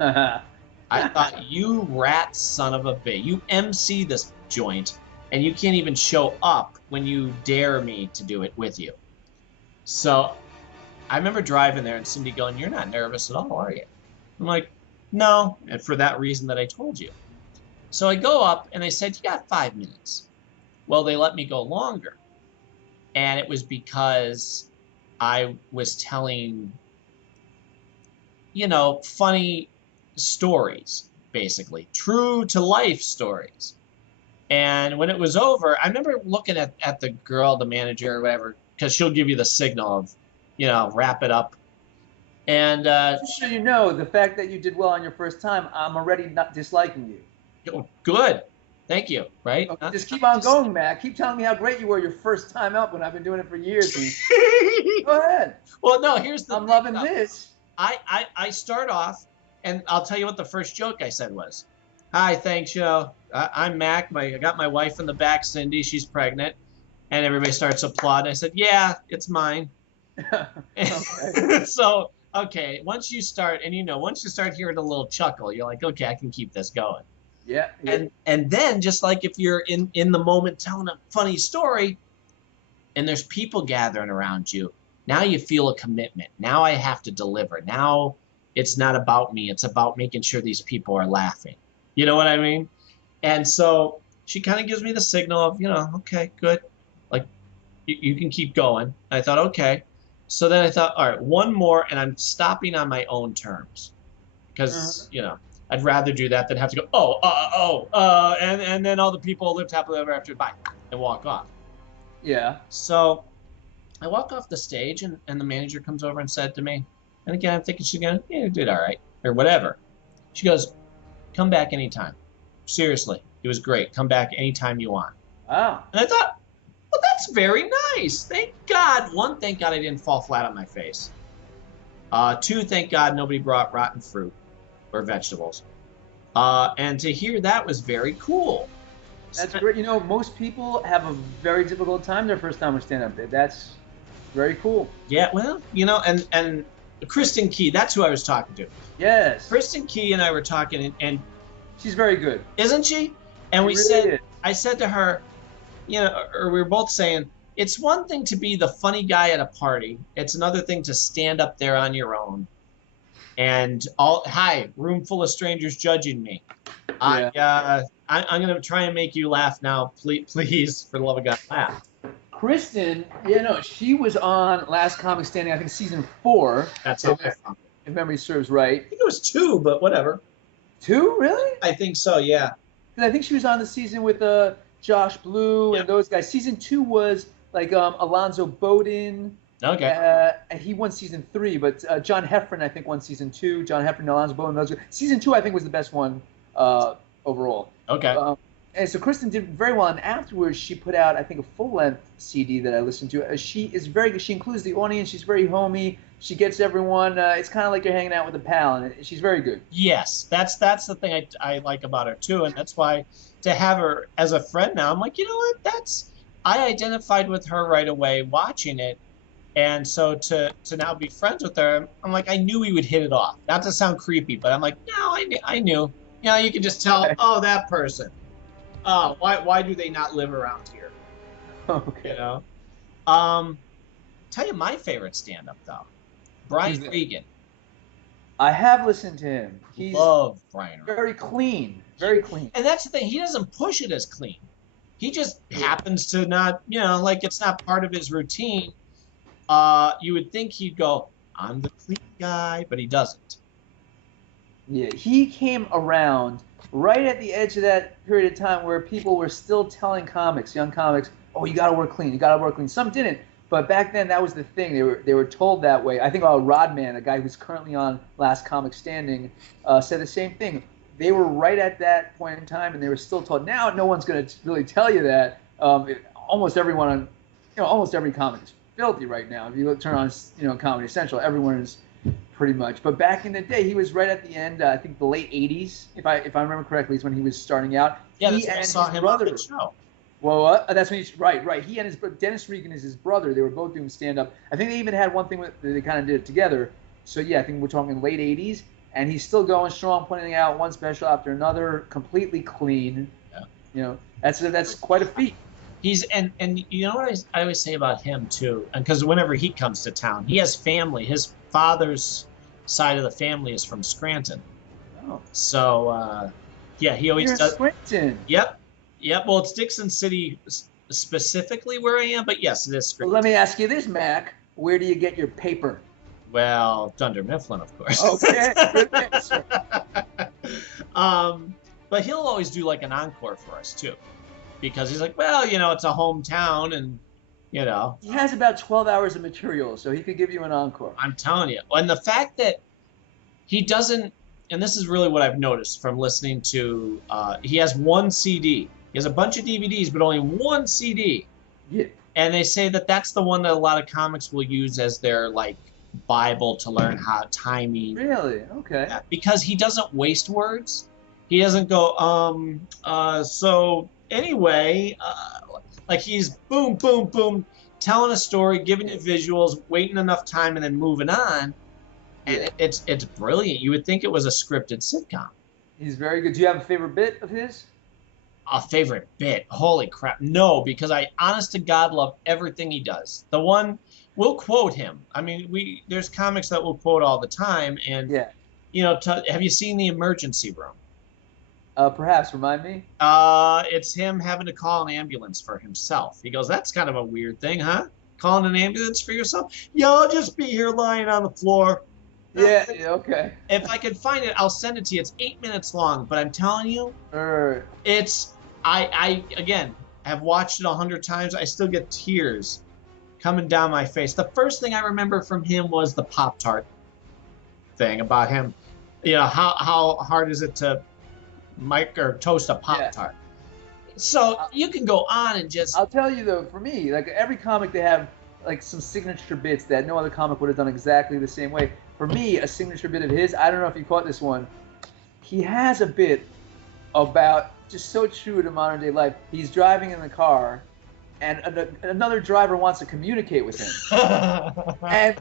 I thought, you rat son of a bitch. You MC this joint, and you can't even show up when you dare me to do it with you. So I remember driving there and Cindy going, you're not nervous at all, are you? I'm like, no, and for that reason that I told you. So I go up, and they said, you got 5 minutes. Well, they let me go longer. And it was because I was telling, funny stories, basically. True-to-life stories. And when it was over, I remember looking at the girl, the manager or whatever, because she'll give you the signal of, wrap it up. And just so you know, the fact that you did well on your first time, I'm already not disliking you. Good. Thank you. Right? Okay, just keep on going, Matt. Keep telling me how great you were your first time up when I've been doing it for years. Go ahead. Well, no, here's the I'm loving this. I start off, and I'll tell you what the first joke I said was. Hi, thanks, I'm Mac. I got my wife in the back, Cindy. She's pregnant. And everybody starts applauding. I said, yeah, it's mine. Okay. So, okay, once you start hearing a little chuckle, you're like, okay, I can keep this going. Yeah. And then, just like if you're in the moment telling a funny story, and there's people gathering around you, now you feel a commitment. Now I have to deliver. Now it's not about me. It's about making sure these people are laughing. You know what I mean? And so she kind of gives me the signal of, okay, good. Like, you can keep going. And I thought, okay. So then I thought, all right, one more, and I'm stopping on my own terms. Because, I'd rather do that than have to go, and then all the people lived happily ever after, bye, and walk off. Yeah. So I walk off the stage, and the manager comes over and said to me, and again, I'm thinking she's going to, you did all right, or whatever. She goes, come back anytime. Seriously, it was great. Come back anytime you want. Wow. And I thought, well, that's very nice. Thank God. One, thank God I didn't fall flat on my face. Two, thank God nobody brought rotten fruit or vegetables. And to hear that was very cool. That's great. You know, most people have a very difficult time their first time with stand-up. That's very cool. Yeah, well, you know, and Kristen Key, that's who I was talking to. Yes. Kristen Key and I were talking, and She's very good. isn't she? And we She really said, is. I said to her, you know, or we were both saying, it's one thing to be the funny guy at a party. It's another thing to stand up there on your own. And hi, room full of strangers judging me. Yeah. I'm going to try and make you laugh now. Please, for the love of God, laugh. Kristen, she was on Last Comic Standing, I think season 4. That's how I found it. If memory serves right. I think it was 2, but whatever. 2, really? I think so, yeah. Because I think she was on the season with Josh Blue and those guys. Season 2 was like Alonzo Bowden. Okay. And he won season 3, but John Heffron, I think, won season 2. John Heffron, Alonzo Bowden, those guys. Season 2, I think, was the best one overall. Okay. And so Kristen did very well, and afterwards she put out, I think, a full-length CD that I listened to. She is very good. She includes the audience. She's very homey. She gets everyone. It's kind of like you're hanging out with a pal, and she's very good. Yes, that's the thing I like about her too, and that's why to have her as a friend now, I'm like, you know what? I identified with her right away watching it, and so to now be friends with her, I'm like, I knew we would hit it off. Not to sound creepy, but I'm like, no, I knew. You know, you can just tell. Oh, that person. Oh, why do they not live around here? Okay. You know. Tell you my favorite stand-up though, Brian Regan. I have listened to him. He's Love Brian Regan. very clean. Very clean. And that's the thing. He doesn't push it as clean. He just happens to not, you know, like it's not part of his routine. You would think he'd go, I'm the clean guy, but he doesn't. Yeah, he came around right at the edge of that period of time where people were still telling comics, young comics, oh, you got to work clean. You got to work clean. Some didn't. But back then, that was the thing. They were told that way. I think Rodman, a guy who's currently on Last Comic Standing, said the same thing. They were right at that point in time, and they were still told. Now, no one's going to really tell you that. Almost everyone on, almost every comic is filthy right now. If you turn on, Comedy Central, everyone is pretty much. But back in the day, he was right at the end. I think the late '80s, if I remember correctly, is when he was starting out. Yeah, he that's when I and saw his him brother. on the show. Well, that's when he's right. He and his Dennis Regan is his brother. They were both doing stand up. I think they even had one thing they kind of did it together. So yeah, I think we're talking late '80s, and he's still going strong, putting out one special after another, completely clean. Yeah. That's quite a feat. He's and you know what I always say about him too, and because whenever he comes to town, he has family. His father's side of the family is from Scranton. Oh. So yeah, he always does. Scranton. Yep. Well, it's Dixon City specifically where I am, but yes, it is Scranton. Well, let me ask you this, Mac. Where do you get your paper? Well, Dunder Mifflin, of course. Okay. Good answer. But he'll always do like an encore for us too, because he's like, well, it's a hometown, and He has about 12 hours of material, so he could give you an encore. I'm telling you, and the fact that he doesn't, and this is really what I've noticed from listening to, he has one CD. He has a bunch of DVDs, but only one CD. Yeah. And they say that that's the one that a lot of comics will use as their like Bible to learn how timing. Really? Okay. Yeah, because he doesn't waste words. He doesn't go, so anyway, like he's boom, boom, boom, telling a story, giving it visuals, waiting enough time, and then moving on. And it's brilliant. You would think it was a scripted sitcom. He's very good. Do you have a favorite bit of his? A favorite bit? Holy crap. No, because I honest to God love everything he does. The one, we'll quote him. I mean, there's comics that we'll quote all the time. And, have you seen The Emergency Room? Perhaps. Remind me. It's him having to call an ambulance for himself. He goes, that's kind of a weird thing, huh? Calling an ambulance for yourself? Yeah, I'll just be here lying on the floor. Yeah, okay. If I could find it, I'll send it to you. It's 8 minutes long, but I'm telling you, it's, I again, have watched it 100 times. I still get tears coming down my face. The first thing I remember from him was the Pop-Tart thing about him. How hard is it to or toast a Pop-Tart. So you can go on and just... I'll tell you though, for me, like every comic, they have like some signature bits that no other comic would have done exactly the same way. For me, a signature bit of his, I don't know if you caught this one, he has a bit about, just so true to modern day life. He's driving in the car, and another driver wants to communicate with him. And,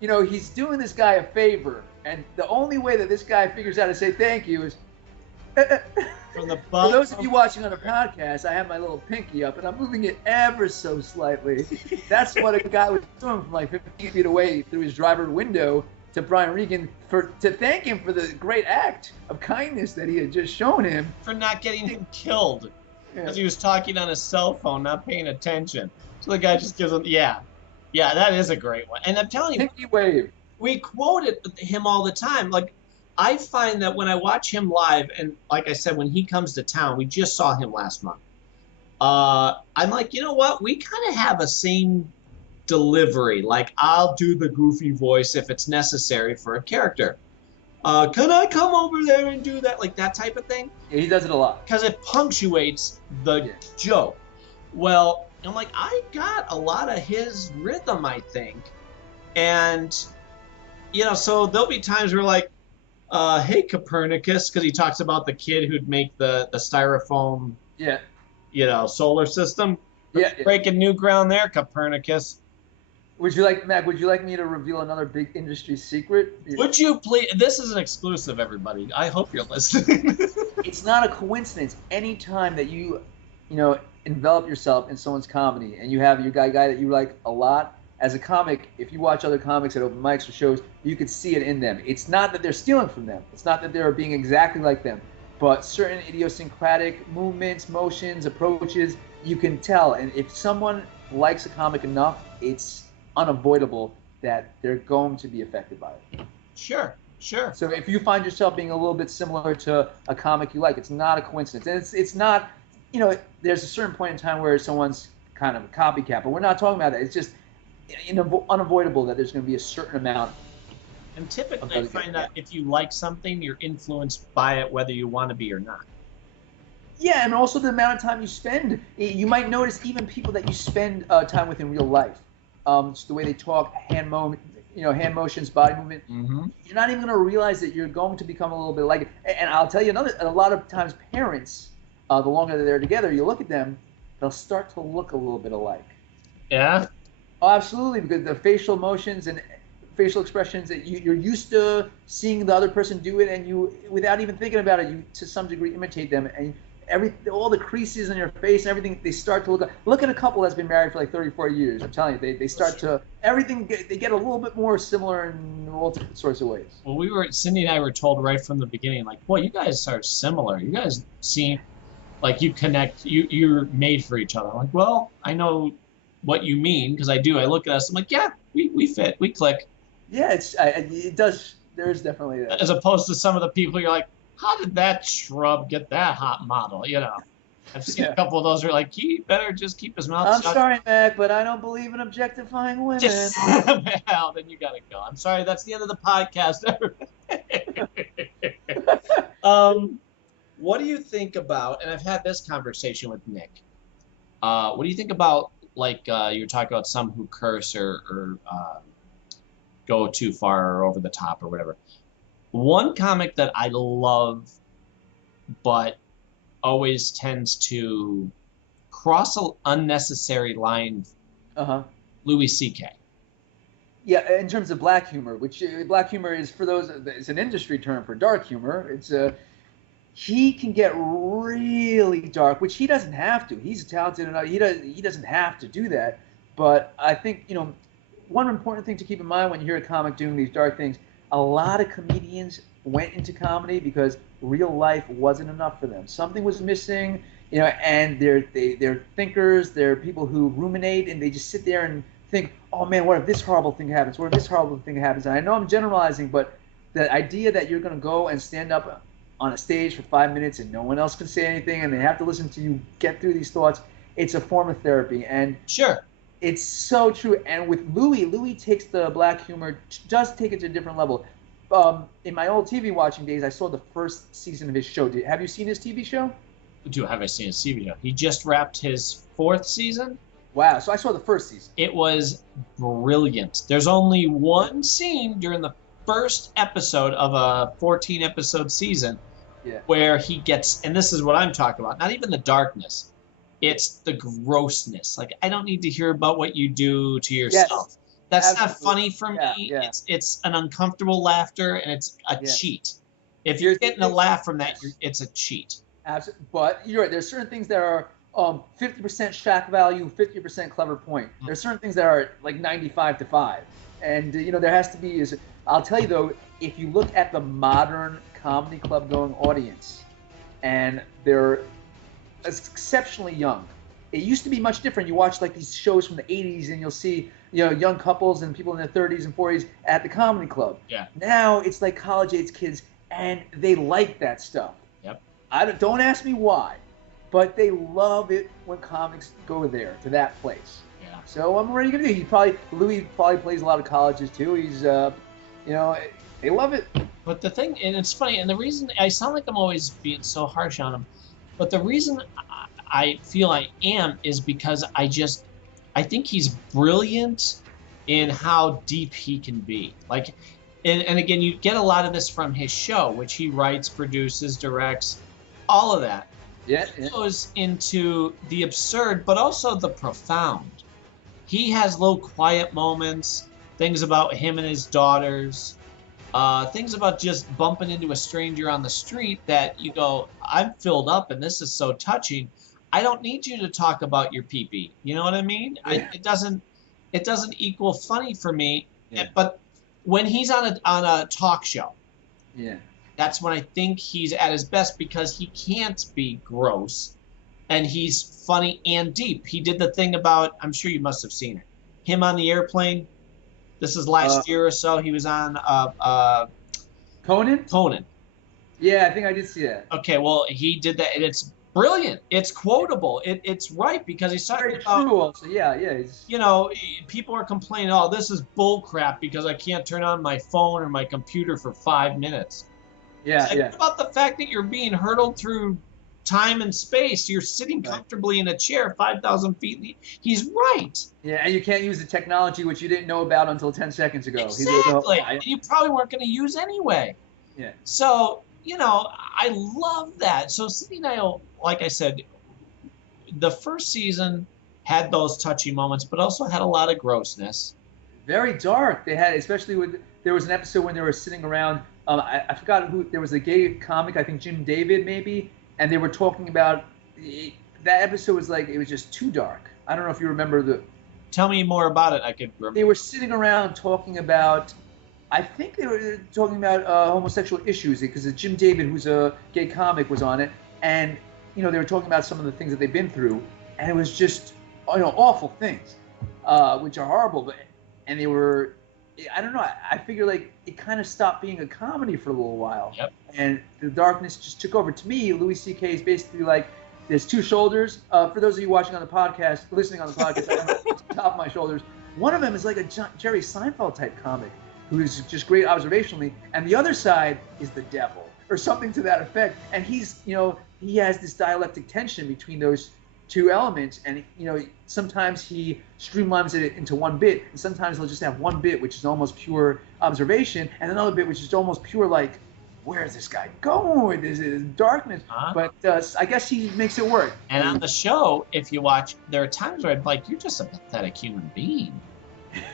you know, he's doing this guy a favor, and the only way that this guy figures out to say thank you is... From the For those of you watching on a podcast, I have my little pinky up, and I'm moving it ever so slightly. That's what a guy was doing from like 15 feet away through his driver window to Brian Regan to thank him for the great act of kindness that he had just shown him. For not getting him killed. Because he was talking on his cell phone, not paying attention. So the guy just gives him, yeah, that is a great one. And I'm telling you, pinky wave. We quoted him all the time. Like, I find that when I watch him live, and like I said, when he comes to town, we just saw him last month. I'm like, you know what? We kind of have a same delivery. Like, I'll do the goofy voice if it's necessary for a character. Can I come over there and do that? Like that type of thing. Yeah, he does it a lot. Because it punctuates the joke. Well, I'm like, I got a lot of his rhythm, I think. And, you know, so there'll be times where like, hey, Copernicus, because he talks about the kid who'd make the styrofoam, you know, solar system. Breaking new ground there, Copernicus. Would you like, Mac, would you like me to reveal another big industry secret? Would you please? This is an exclusive, everybody. I hope you're listening. It's not a coincidence. Anytime that you know, envelop yourself in someone's comedy and you have your guy that you like a lot, as a comic, if you watch other comics at open mics or shows, you can see it in them. It's not that they're stealing from them. It's not that they're being exactly like them. But certain idiosyncratic movements, motions, approaches, you can tell. And if someone likes a comic enough, it's unavoidable that they're going to be affected by it. Sure. So if you find yourself being a little bit similar to a comic you like, it's not a coincidence. And it's not, you know, there's a certain point in time where someone's kind of a copycat, but we're not talking about that. It's just unavoidable that there's going to be a certain amount. And typically I find that if you like something, you're influenced by it whether you want to be or not. Yeah, and also the amount of time you spend. You might notice even people that you spend time with in real life. Just the way they talk, hand motions, body movement. Mm-hmm. You're not even going to realize that you're going to become a little bit like it. And I'll tell you a lot of times parents, the longer that they're together, you look at them, they'll start to look a little bit alike. Yeah? Oh, absolutely, because the facial motions and facial expressions that you're used to seeing the other person do it, and you, without even thinking about it, you to some degree imitate them, and all the creases in your face and everything, they start to look at a couple that's been married for like 34 years. I'm telling you, they start to they get a little bit more similar in all different sorts of ways. Well, Cindy and I were told right from the beginning, like, boy, you guys are similar. You guys seem like you connect. You're made for each other. I'm like, well, I know what you mean, because I do. I look at us, I'm like, yeah, we fit, we click. Yeah, it does. There's definitely that. As opposed to some of the people, you're like, how did that shrub get that hot model? You know, I've seen a couple of those who are like, he better just keep his mouth shut. I'm sorry, Mac, but I don't believe in objectifying women. Well, then you gotta go. I'm sorry, that's the end of the podcast. What do you think about, and I've had this conversation with Nick, what do you think about, like, you were talking about some who curse or go too far or over the top or whatever. One comic that I love but always tends to cross an unnecessary line, Louis C.K. Yeah, in terms of black humor, which black humor is, for those, it's an industry term for dark humor. It's he can get really dark, which he doesn't have to. He's talented enough. He doesn't have to do that. But I think, you know, one important thing to keep in mind when you hear a comic doing these dark things, a lot of comedians went into comedy because real life wasn't enough for them. Something was missing, you know, and they're thinkers, they're people who ruminate, and they just sit there and think, oh man, what if this horrible thing happens? What if this horrible thing happens? And I know I'm generalizing, but the idea that you're going to go and stand up on a stage for 5 minutes and no one else can say anything and they have to listen to you get through these thoughts, it's a form of therapy. And sure, it's so true. And with Louis takes the black humor, does take it to a different level. in my old TV watching days, I saw the first season of his show. Have you seen his TV show? Have I seen his TV show? He just wrapped his 4th season. Wow, so I saw the first season. It was brilliant. There's only one scene during the first episode of a 14-episode season where he gets, and this is what I'm talking about, not even the darkness, it's the grossness. Like, I don't need to hear about what you do to yourself. Yes, that's absolutely. not funny for me. Yeah. It's an uncomfortable laughter, and it's a cheat. If you're getting a laugh from that, it's a cheat. Absolutely. But you're right. There's certain things that are 50% shock value, 50% clever point. There's certain things that are like 95-5. And, there has to be, I'll tell you though, if you look at the modern comedy club going audience, and they're exceptionally young. It used to be much different. You watch like these shows from the 80s and you'll see, young couples and people in their 30s and 40s at the comedy club. Yeah. Now it's like college-age kids, and they like that stuff. Yep. Don't ask me why, but they love it when comics go there, to that place. Yeah. So what are you gonna do? Louis probably plays a lot of colleges too. He's, they love it. But the thing, and it's funny, and the reason I sound like I'm always being so harsh on him, but the reason I feel I am is because I think he's brilliant in how deep he can be. Like, and again, you get a lot of this from his show, which he writes, produces, directs, all of that. Yeah. He goes into the absurd, but also the profound. He has little quiet moments, things about him and his daughters, things about just bumping into a stranger on the street that you go, I'm filled up and this is so touching. I don't need you to talk about your pee-pee. You know what I mean? Yeah. It doesn't equal funny for me. Yeah. But when he's on a talk show, that's when I think he's at his best, because he can't be gross, and he's funny and deep. He did the thing about, I'm sure you must have seen it, him on the airplane. This is last year or so. He was on Conan. Yeah, I think I did see that. Okay, well, he did that, and it's brilliant. It's quotable. It's right, because he's talking Very about, true also. Yeah. people are complaining, oh, this is bull crap because I can't turn on my phone or my computer for 5 minutes. Yeah, What about the fact that you're being hurtled through time and space? You're sitting comfortably in a chair 5,000 feet. He's right. Yeah, and you can't use the technology which you didn't know about until 10 seconds ago. Exactly. And you probably weren't going to use anyway. Yeah. So, I love that. So Sidney and I, like I said, the first season had those touchy moments, but also had a lot of grossness. Very dark. They had, especially there was an episode when they were sitting around. I forgot who. There was a gay comic, I think Jim David maybe, and they were talking about that episode. Was like, it was just too dark. I don't know if you remember Tell me more about it. I could remember. They were sitting around talking about. I think they were talking about homosexual issues, because Jim David, who's a gay comic, was on it, and they were talking about some of the things that they've been through, and it was just awful things, which are horrible. And they were, I don't know, I figure like it kind of stopped being a comedy for a little while. Yep. And the darkness just took over. To me, Louis C.K. is basically like, there's two shoulders. For those of you watching on the podcast, listening on the podcast, I have the top of my shoulders. One of them is like a Jerry Seinfeld type comic, who is just great observationally, and the other side is the devil, or something to that effect. And he's, he has this dialectic tension between those two elements, and sometimes he streamlines it into one bit, and sometimes he'll just have one bit which is almost pure observation, and another bit which is almost pure like, where is this guy going with this darkness? But I guess he makes it work. And on the show, if you watch, there are times where I'm like, you're just a pathetic human being.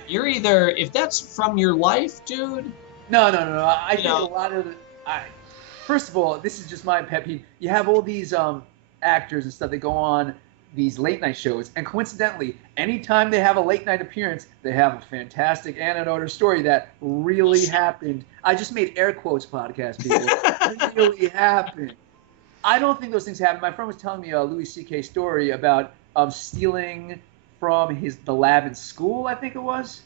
You're either, if that's from your life, dude. No. I think a lot of first of all, this is just my pet peeve. You have all these actors and stuff that go on these late night shows, and coincidentally, anytime they have a late night appearance, they have a fantastic anecdote or story that really happened. I just made air quotes, podcast people. Really happened. I don't think those things happen. My friend was telling me a Louis C.K. story about stealing from the lab in school, I think it was.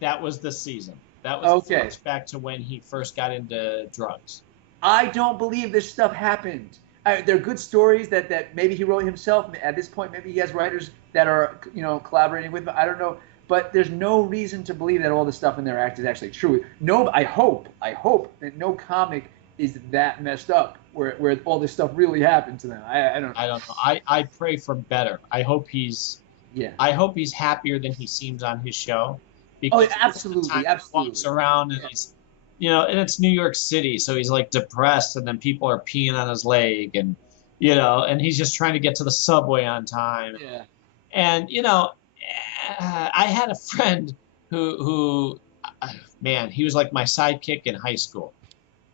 That was the season. That was okay. Back to when he first got into drugs. I don't believe this stuff happened. They're good stories that maybe he wrote himself. At this point, maybe he has writers that are collaborating with him. I don't know, but there's no reason to believe that all the stuff in their act is actually true. No, I hope that no comic is that messed up where all this stuff really happened to them. I don't know. I don't know. I pray for better. I hope he's happier than he seems on his show. Oh, absolutely. He walks around and he's, and it's New York City, so he's like depressed, and then people are peeing on his leg, and and he's just trying to get to the subway on time. Yeah. And I had a friend who, man, he was like my sidekick in high school.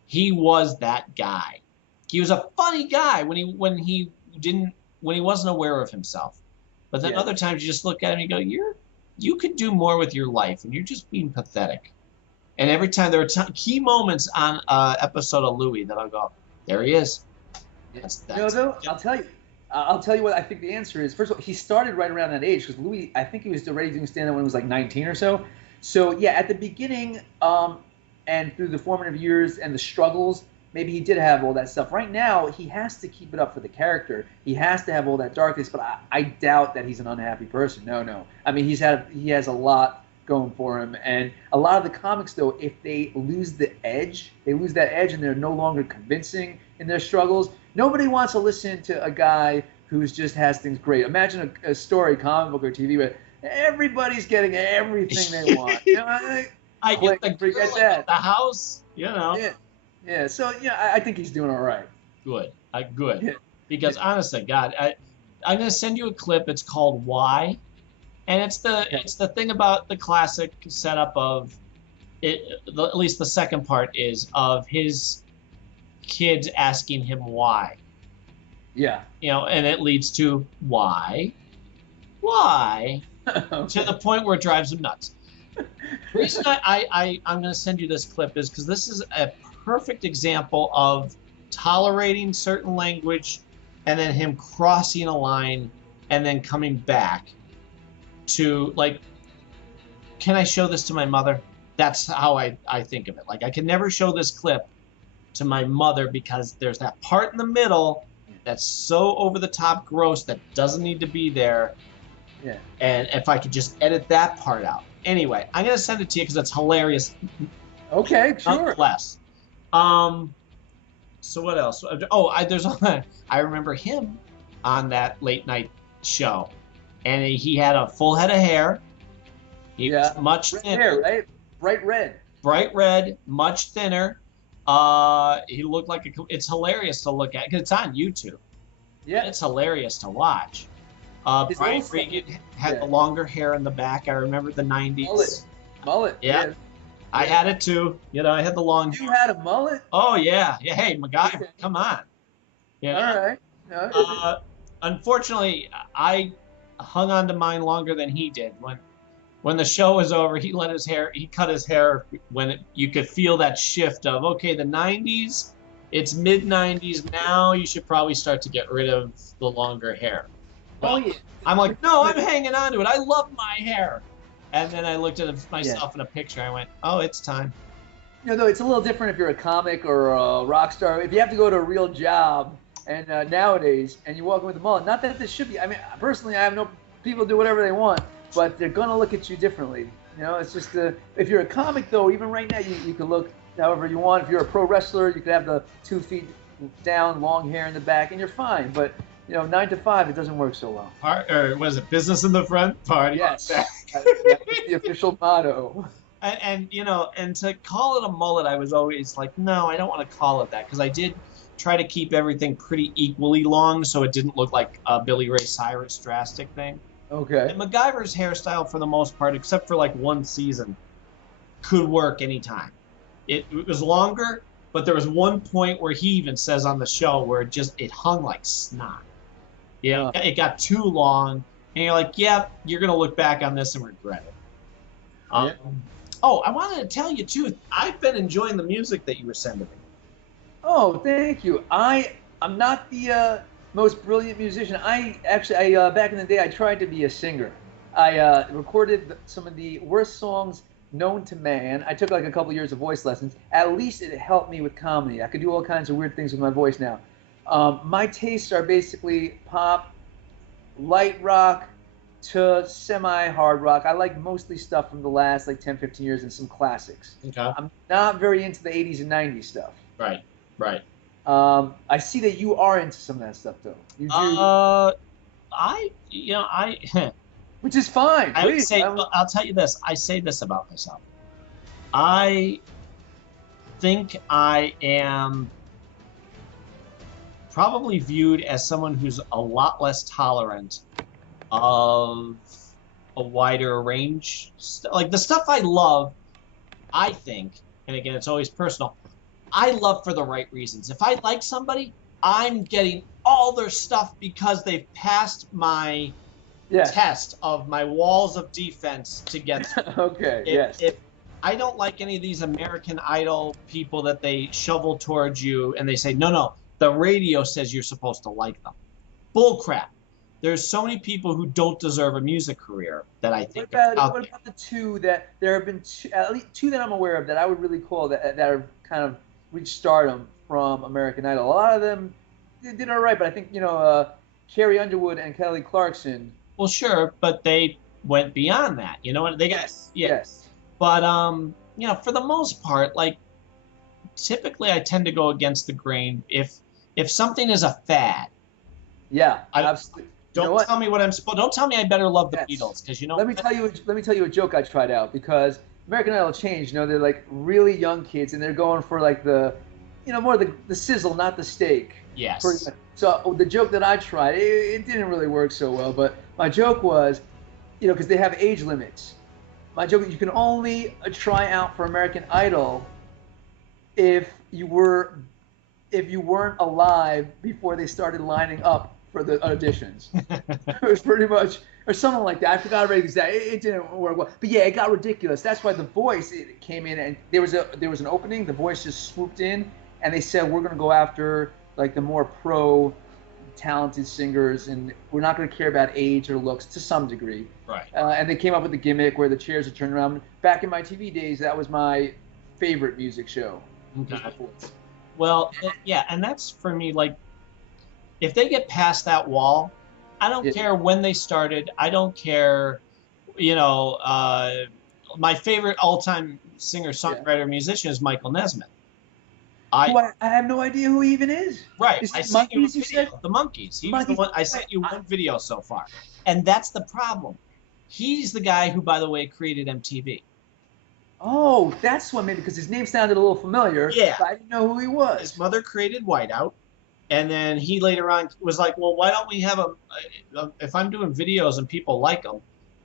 He was that guy. He was a funny guy when he wasn't aware of himself. But then other times you just look at him and you go, you could do more with your life, and you're just being pathetic. And every time there are key moments on an episode of Louis that I'll go, there he is. I'll tell you what I think the answer is. First of all, he started right around that age because Louis, I think he was already doing stand-up when he was like 19 or so. So yeah, at the beginning, and through the formative years and the struggles, maybe he did have all that stuff. Right now, he has to keep it up for the character. He has to have all that darkness, but I doubt that he's an unhappy person. No. I mean, he has a lot going for him, and a lot of the comics, though, if they lose that edge, and they're no longer convincing in their struggles. Nobody wants to listen to a guy who's just has things great. Imagine a story, comic book or TV, where everybody's getting everything they want. I get the girl, the house, Yeah. So I think he's doing all right. Good. Good. Yeah. Because honestly, God, I'm gonna send you a clip. It's called "Why," and it's the thing about the classic setup of it. At least the second part is of his kids asking him why. Yeah. And it leads to why, okay. To the point where it drives him nuts. The reason I'm going to send you this clip is because this is a perfect example of tolerating certain language and then him crossing a line and then coming back to, like, can I show this to my mother? That's how I think of it. Like, I can never show this clip to my mother because there's that part in the middle that's so over the top gross that doesn't need to be there. Yeah. And if I could just edit that part out. Anyway, I'm going to send it to you because it's hilarious. Okay, sure. Nonetheless. So what else? I remember him on that late night show. And he had a full head of hair. He was much thinner. Hair, right? Bright red. Bright red, much thinner. He looked like it's hilarious to look at because it's on YouTube. Yeah. It's hilarious to watch. Brian Regan had the longer hair in the back. I remember the 90s. Mullet. Yeah. I had it too. I had the long hair. You had a mullet? Oh, yeah. Hey, MacGyver, come on. Yeah. All right. No. Unfortunately, I hung on to mine longer than he did. When the show was over, he cut his hair when you could feel that shift of, okay, the 90s, it's mid-90s. Now you should probably start to get rid of the longer hair. Well, yeah. I'm like, no, I'm hanging on to it. I love my hair. And then I looked at myself in a picture. I went, oh, it's time. Though it's a little different if you're a comic or a rock star. If you have to go to a real job, and nowadays, and you walk in with a mullet, not that this should be. I mean, personally, I have no. People do whatever they want, but they're gonna look at you differently. It's just if you're a comic, though, even right now, you can look however you want. If you're a pro wrestler, you could have the 2 feet down, long hair in the back, and you're fine. But 9 to 5, it doesn't work so well. Or was it business in the front, party? Yes, that's the official motto. And to call it a mullet, I was always like, no, I don't want to call it that because I did try to keep everything pretty equally long so it didn't look like a Billy Ray Cyrus drastic thing. Okay. And MacGyver's hairstyle, for the most part, except for like one season, could work anytime. It was longer, but there was one point where he even says on the show where it hung like snot. Yeah, it got too long, and you're like, yeah, you're going to look back on this and regret it. Oh, I wanted to tell you, too, I've been enjoying the music that you were sending me. Oh, thank you. I'm not the most brilliant musician. I back in the day, I tried to be a singer. I recorded some of the worst songs known to man. I took like a couple years of voice lessons. At least it helped me with comedy. I could do all kinds of weird things with my voice now. My tastes are basically pop, light rock, to semi-hard rock. I like mostly stuff from the last like 10, 15 years and some classics. Okay. I'm not very into the 80s and 90s stuff. Right. Right. I see that you are into some of that stuff though. You do, I which is fine. I would Please. say, I'll tell you this. I say this about myself. I think I am probably viewed as someone who's a lot less tolerant of a wider range. Like the stuff I love, I think, and again, it's always personal, I love for the right reasons. If I like somebody, I'm getting all their stuff because they've passed my test of my walls of defense to get through. Okay, yes. If I don't like any of these American Idol people that they shovel towards you and they say, no, the radio says you're supposed to like them. Bull crap. There's so many people who don't deserve a music career that I think what about the two that there have been at least two that I'm aware of that I would really call that have kind of reached stardom from American Idol. A lot of them did all right, but I think Carrie Underwood and Kelly Clarkson. Well, sure, but they went beyond that. You know what? They got yes. But for the most part, like typically I tend to go against the grain if something is a fad. Yeah, absolutely. Don't tell me what I'm supposed. Don't tell me I better love the Beatles because Let me tell you a joke I tried out because American Idol changed. They're like really young kids and they're going for like the, more the sizzle, not the steak. Yes. So the joke that I tried, it didn't really work so well. But my joke was, because they have age limits. My joke is you can only try out for American Idol if you weren't alive before they started lining up for the auditions. It was pretty much, or something like that. I forgot already exactly. It didn't work well. But yeah, it got ridiculous. That's why The Voice came in and there was an opening. The Voice just swooped in and they said we're going to go after like the more pro talented singers and we're not going to care about age or looks to some degree. Right. And they came up with the gimmick where the chairs are turned around. Back in my TV days, that was my favorite music show. Okay. Well, yeah, and that's for me, like, if they get past that wall, I don't care when they started. I don't care, my favorite all-time singer-songwriter musician is Michael Nesmith. I have no idea who he even is. Right. Is I it sent you a Monkees, you video. said? The Monkees. He was the one. I sent you one video so far. And that's the problem. He's the guy who, by the way, created MTV. Oh, that's what maybe because his name sounded a little familiar. Yeah. But I didn't know who he was. His mother created Whiteout, and then he later on was like, "Well, why don't we have if I'm doing videos and people like them,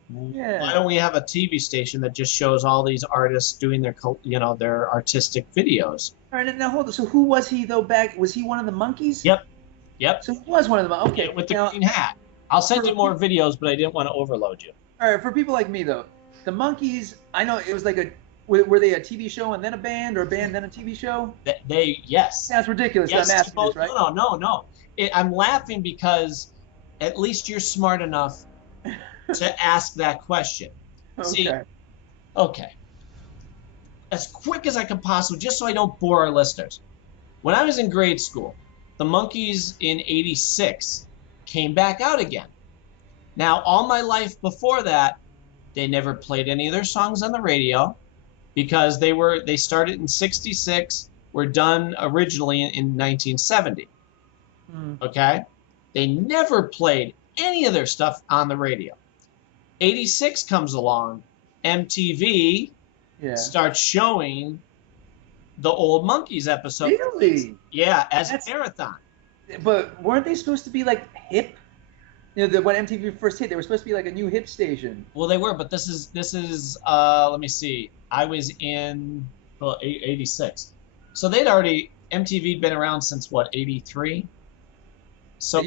why don't we have a TV station that just shows all these artists doing their artistic videos?" All right, now hold on. So who was he though? Was he one of the Monkees? Yep. So he was one of them. Okay. Yeah, with the green hat. I'll send you more videos, but I didn't want to overload you. All right, for people like me though, the Monkees. I know it was like were they a TV show and then a band, or a band then a TV show? Yes. That's ridiculous. Yes, I'm asking this, right? No. I'm laughing because at least you're smart enough to ask that question. Okay. See, okay. As quick as I can possibly, just so I don't bore our listeners. When I was in grade school, the Monkees in '86 came back out again. Now, all my life before that, they never played any of their songs on the radio because they started in '66, were done originally in 1970. Okay? They never played any of their stuff on the radio. '86 comes along, MTV starts showing the old Monkees episode. Really? Yeah, as a marathon. But weren't they supposed to be like hip? When MTV first hit, they were supposed to be like a new hip station. Well, they were, but this is let me see. I was in 86. So MTV'd been around since what, 83? So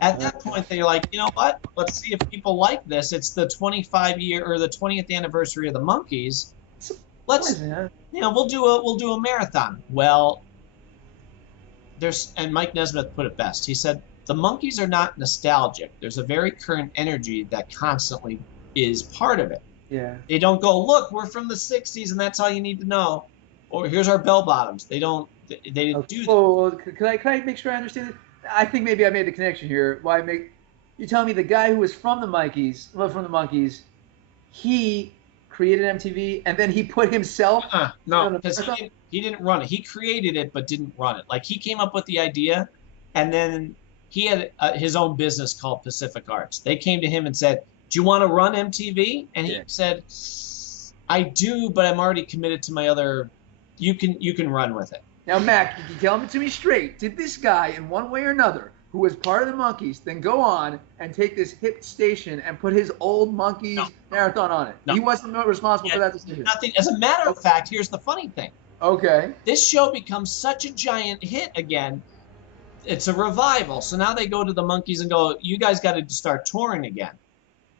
at that point they're like, you know what? Let's see if people like this. It's the 25-year or the 20th anniversary of the Monkees. We'll do a marathon. Well, and Mike Nesmith put it best. He said, the Monkees are not nostalgic. There's a very current energy that constantly is part of it. Yeah. They don't go, look, we're from the '60s and that's all you need to know. Or here's our bell bottoms. They don't. They didn't do that. Oh, can I make sure I understand it? I think maybe I made the connection here. you telling me the guy who was from the Monkees, he created MTV and then he put himself. No, because he didn't run it. He created it, but didn't run it. Like he came up with the idea, and then he had his own business called Pacific Arts. They came to him and said, "Do you want to run MTV?" And he said, "I do, but I'm already committed to my other. You can run with it." Now, Mac, you tell me to me straight. Did this guy, in one way or another, who was part of the Monkees, then go on and take this hip station and put his old Monkees marathon on it? No. He wasn't responsible for that decision. Nothing. As a matter of fact, here's the funny thing. Okay. This show becomes such a giant hit again. It's a revival. So now they go to the Monkees and go, "You guys got to start touring again."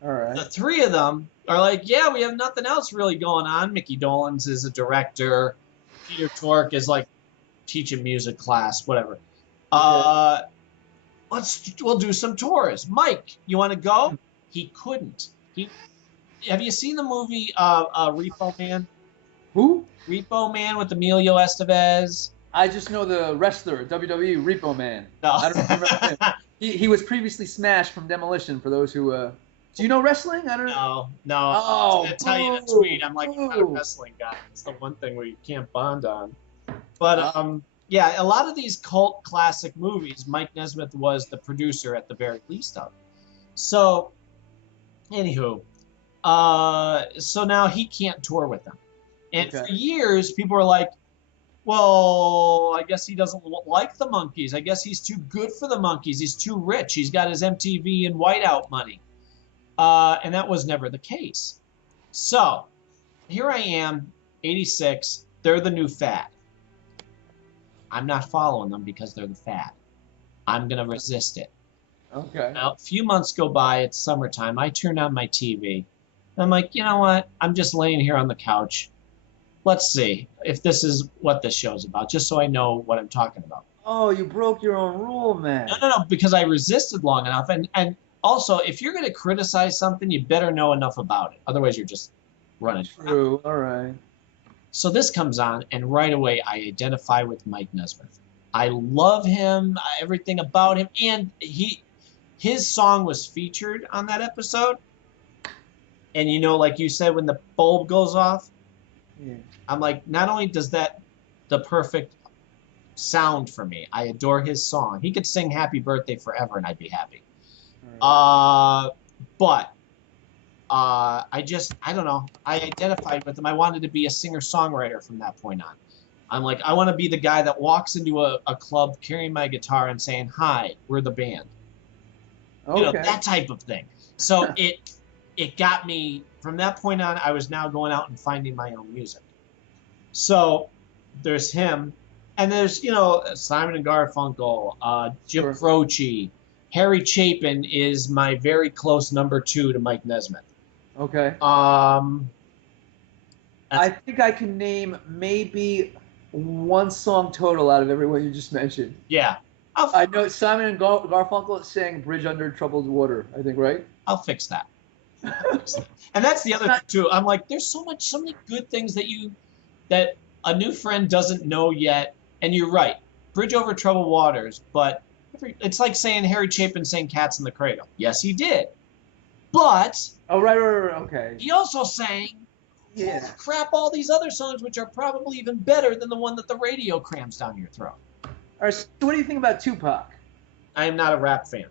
All right. The three of them are like, "Yeah, we have nothing else really going on." Mickey Dolenz is a director. Peter Tork is like teaching music class, whatever. Okay. We'll do some tours. Mike, you want to go? He couldn't. Have you seen the movie Repo Man? Who? Repo Man with Emilio Estevez. I just know the wrestler, WWE Repo Man. No. I don't remember him. He was previously Smash from Demolition, for those who... Do you know wrestling? I don't know. No. Oh, I was going to tell you in a tweet. I'm like, I'm not a wrestling guy. It's the one thing we can't bond on. But, yeah, a lot of these cult classic movies, Mike Nesmith was the producer at the very least of. So, anywho, so now he can't tour with them. And for years, people were like, well, I guess he doesn't like the Monkees. I guess he's too good for the Monkees. He's too rich. He's got his MTV and Whiteout money. And that was never the case. So, here I am, 86. They're the new fad. I'm not following them because they're the fad. I'm going to resist it. Okay. Now, a few months go by. It's summertime. I turn on my TV. I'm like, you know what? I'm just laying here on the couch. Let's see if this is what this show's about, just so I know what I'm talking about. Oh, you broke your own rule, man. No, because I resisted long enough. And also, if you're going to criticize something, you better know enough about it. Otherwise, you're just running. True. All right. So this comes on, and right away, I identify with Mike Nesmith. I love him, everything about him, and his song was featured on that episode. And you know, like you said, when the bulb goes off, I'm like, not only does that the perfect sound for me, I adore his song. He could sing Happy Birthday forever, and I'd be happy. But I don't know. I identified with him. I wanted to be a singer-songwriter from that point on. I'm like, I want to be the guy that walks into a club carrying my guitar and saying, "Hi, we're the band." Okay. You know, that type of thing. So it got me, from that point on, I was now going out and finding my own music. So there's him, and there's, you know, Simon and Garfunkel, Jim Croce. Harry Chapin is my very close number 2 to Mike Nesmith. Okay. I think I can name maybe one song total out of everyone you just mentioned. Yeah. I know Simon and Garfunkel sang "Bridge Under Troubled Water," I think, right? I'll fix that. And that's the other thing too. I'm like, there's so many good things that a new friend doesn't know yet. And you're right, "Bridge Over Troubled Waters," but it's like saying Harry Chapin sang "Cats in the Cradle." Yes, he did. But right, okay. He also sang crap all these other songs, which are probably even better than the one that the radio crams down your throat. All right, so what do you think about Tupac? I am not a rap fan.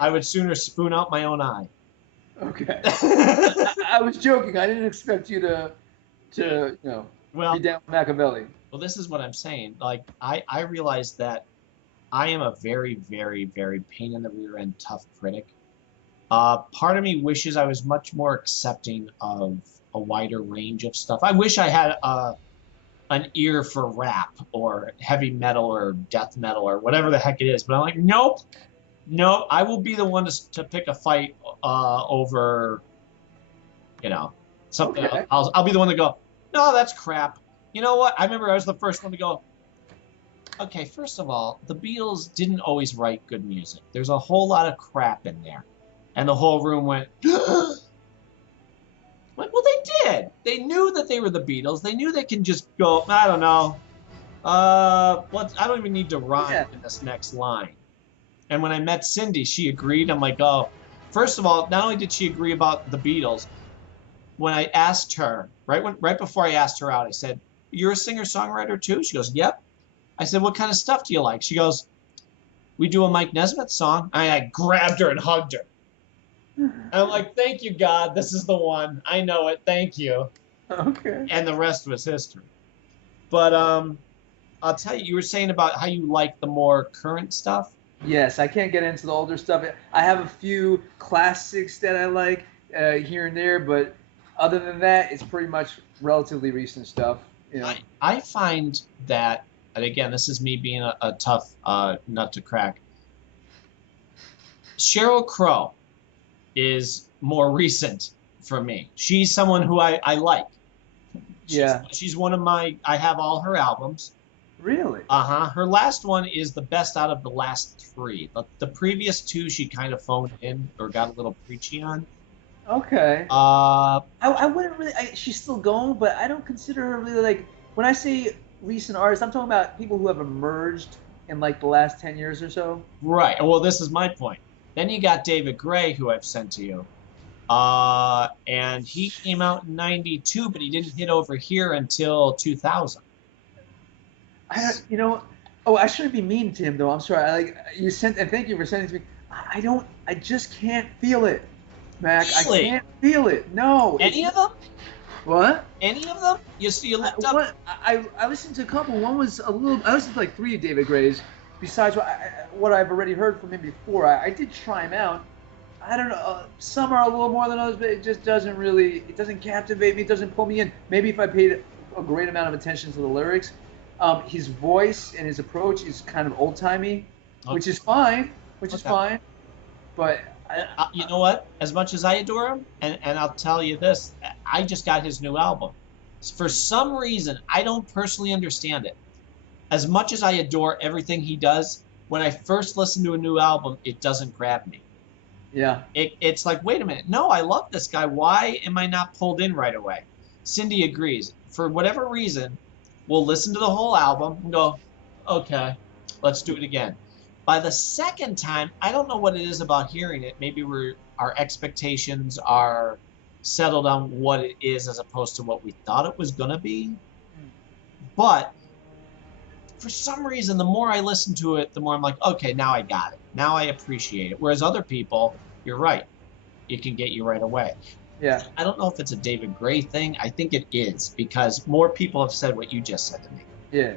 I would sooner spoon out my own eye. Okay. I was joking. I didn't expect you to be down with Machiavelli. Well, this is what I'm saying. Like, I realized that I am a very, very, very pain in the rear end tough critic. Part of me wishes I was much more accepting of a wider range of stuff. I wish I had an ear for rap or heavy metal or death metal or whatever the heck it is. But I'm like, nope. I will be the one to pick a fight over, something. Okay. I'll be the one to go, no, that's crap. You know what? I remember I was the first one to go, okay, first of all, the Beatles didn't always write good music. There's a whole lot of crap in there. And the whole room went, well, they did. They knew that they were the Beatles. They knew they can just go, I don't know. I don't even need to rhyme in this next line. And when I met Cindy, she agreed. I'm like, oh, first of all, not only did she agree about the Beatles, when I asked her, right before I asked her out, I said, "You're a singer-songwriter too?" She goes, "Yep." I said, "What kind of stuff do you like?" She goes, "We do a Mike Nesmith song." I grabbed her and hugged her. And I'm like, "Thank you, God. This is the one. I know it. Thank you." Okay. And the rest was history. But I'll tell you, you were saying about how you like the more current stuff. Yes, I can't get into the older stuff. I have a few classics that I like here and there, but other than that, it's pretty much relatively recent stuff. You know. I find that, and again, this is me being a tough nut to crack. Sheryl Crow is more recent for me. She's someone who I like. Yeah. She's one of my, I have all her albums. Really? Uh-huh. Her last one is the best out of the last three. The previous two, she kind of phoned in or got a little preachy on. Okay. Uh, I wouldn't really. She's still going, but I don't consider her really like. When I say recent artists, I'm talking about people who have emerged in like the last 10 years or so. right. Well, this is my point. Then you got David Gray, who I've sent to you. And he came out in 92, but he didn't hit over here until 2000. I don't, you know. Oh, I shouldn't be mean to him though. I'm sorry. You sent, and thank you for sending it to me. I don't. I just can't feel it, Mac. Really? I can't feel it. No. Any of them? What? Any of them? You looked up? What? I listened to a couple. One was a little. I listened to like 3 of David Gray's. Besides what I've already heard from him before, I did try him out. I don't know. Some are a little more than others, but it just doesn't really. It doesn't captivate me. It doesn't pull me in. Maybe if I paid a great amount of attention to the lyrics, his voice and his approach is kind of old timey, which is fine. But you know what? As much as I adore him, and I'll tell you this, I just got his new album. For some reason, I don't personally understand it. As much as I adore everything he does, when I first listen to a new album, it doesn't grab me. yeah, It's like, wait a minute. No, I love this guy. Why am I not pulled in right away? Cindy agrees. For whatever reason, we'll listen to the whole album and go, okay, let's do it again. By the second time, I don't know what it is about hearing it. Maybe our expectations are settled on what it is as opposed to what we thought it was going to be. But for some reason, the more I listen to it, the more I'm like, okay, now I got it. Now I appreciate it. Whereas other people, you're right. It can get you right away. yeah. I don't know if it's a David Gray thing. I think it is because more people have said what you just said to me. Yeah.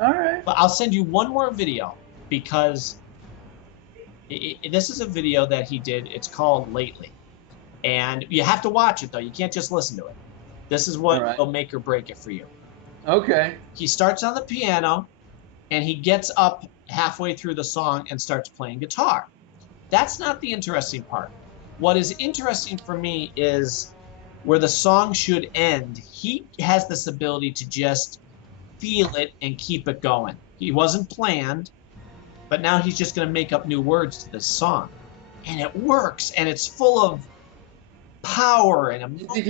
All right. But I'll send you one more video because this is a video that he did. It's called Lately. And you have to watch it, though. You can't just listen to it. This is what will make or break it for you. Okay. He starts on the piano, and he gets up halfway through the song and starts playing guitar. That's not the interesting part. What is interesting for me is where the song should end. He has this ability to just feel it and keep it going. He wasn't planned, but now he's just going to make up new words to this song. And it works, and it's full of power and emotion. You think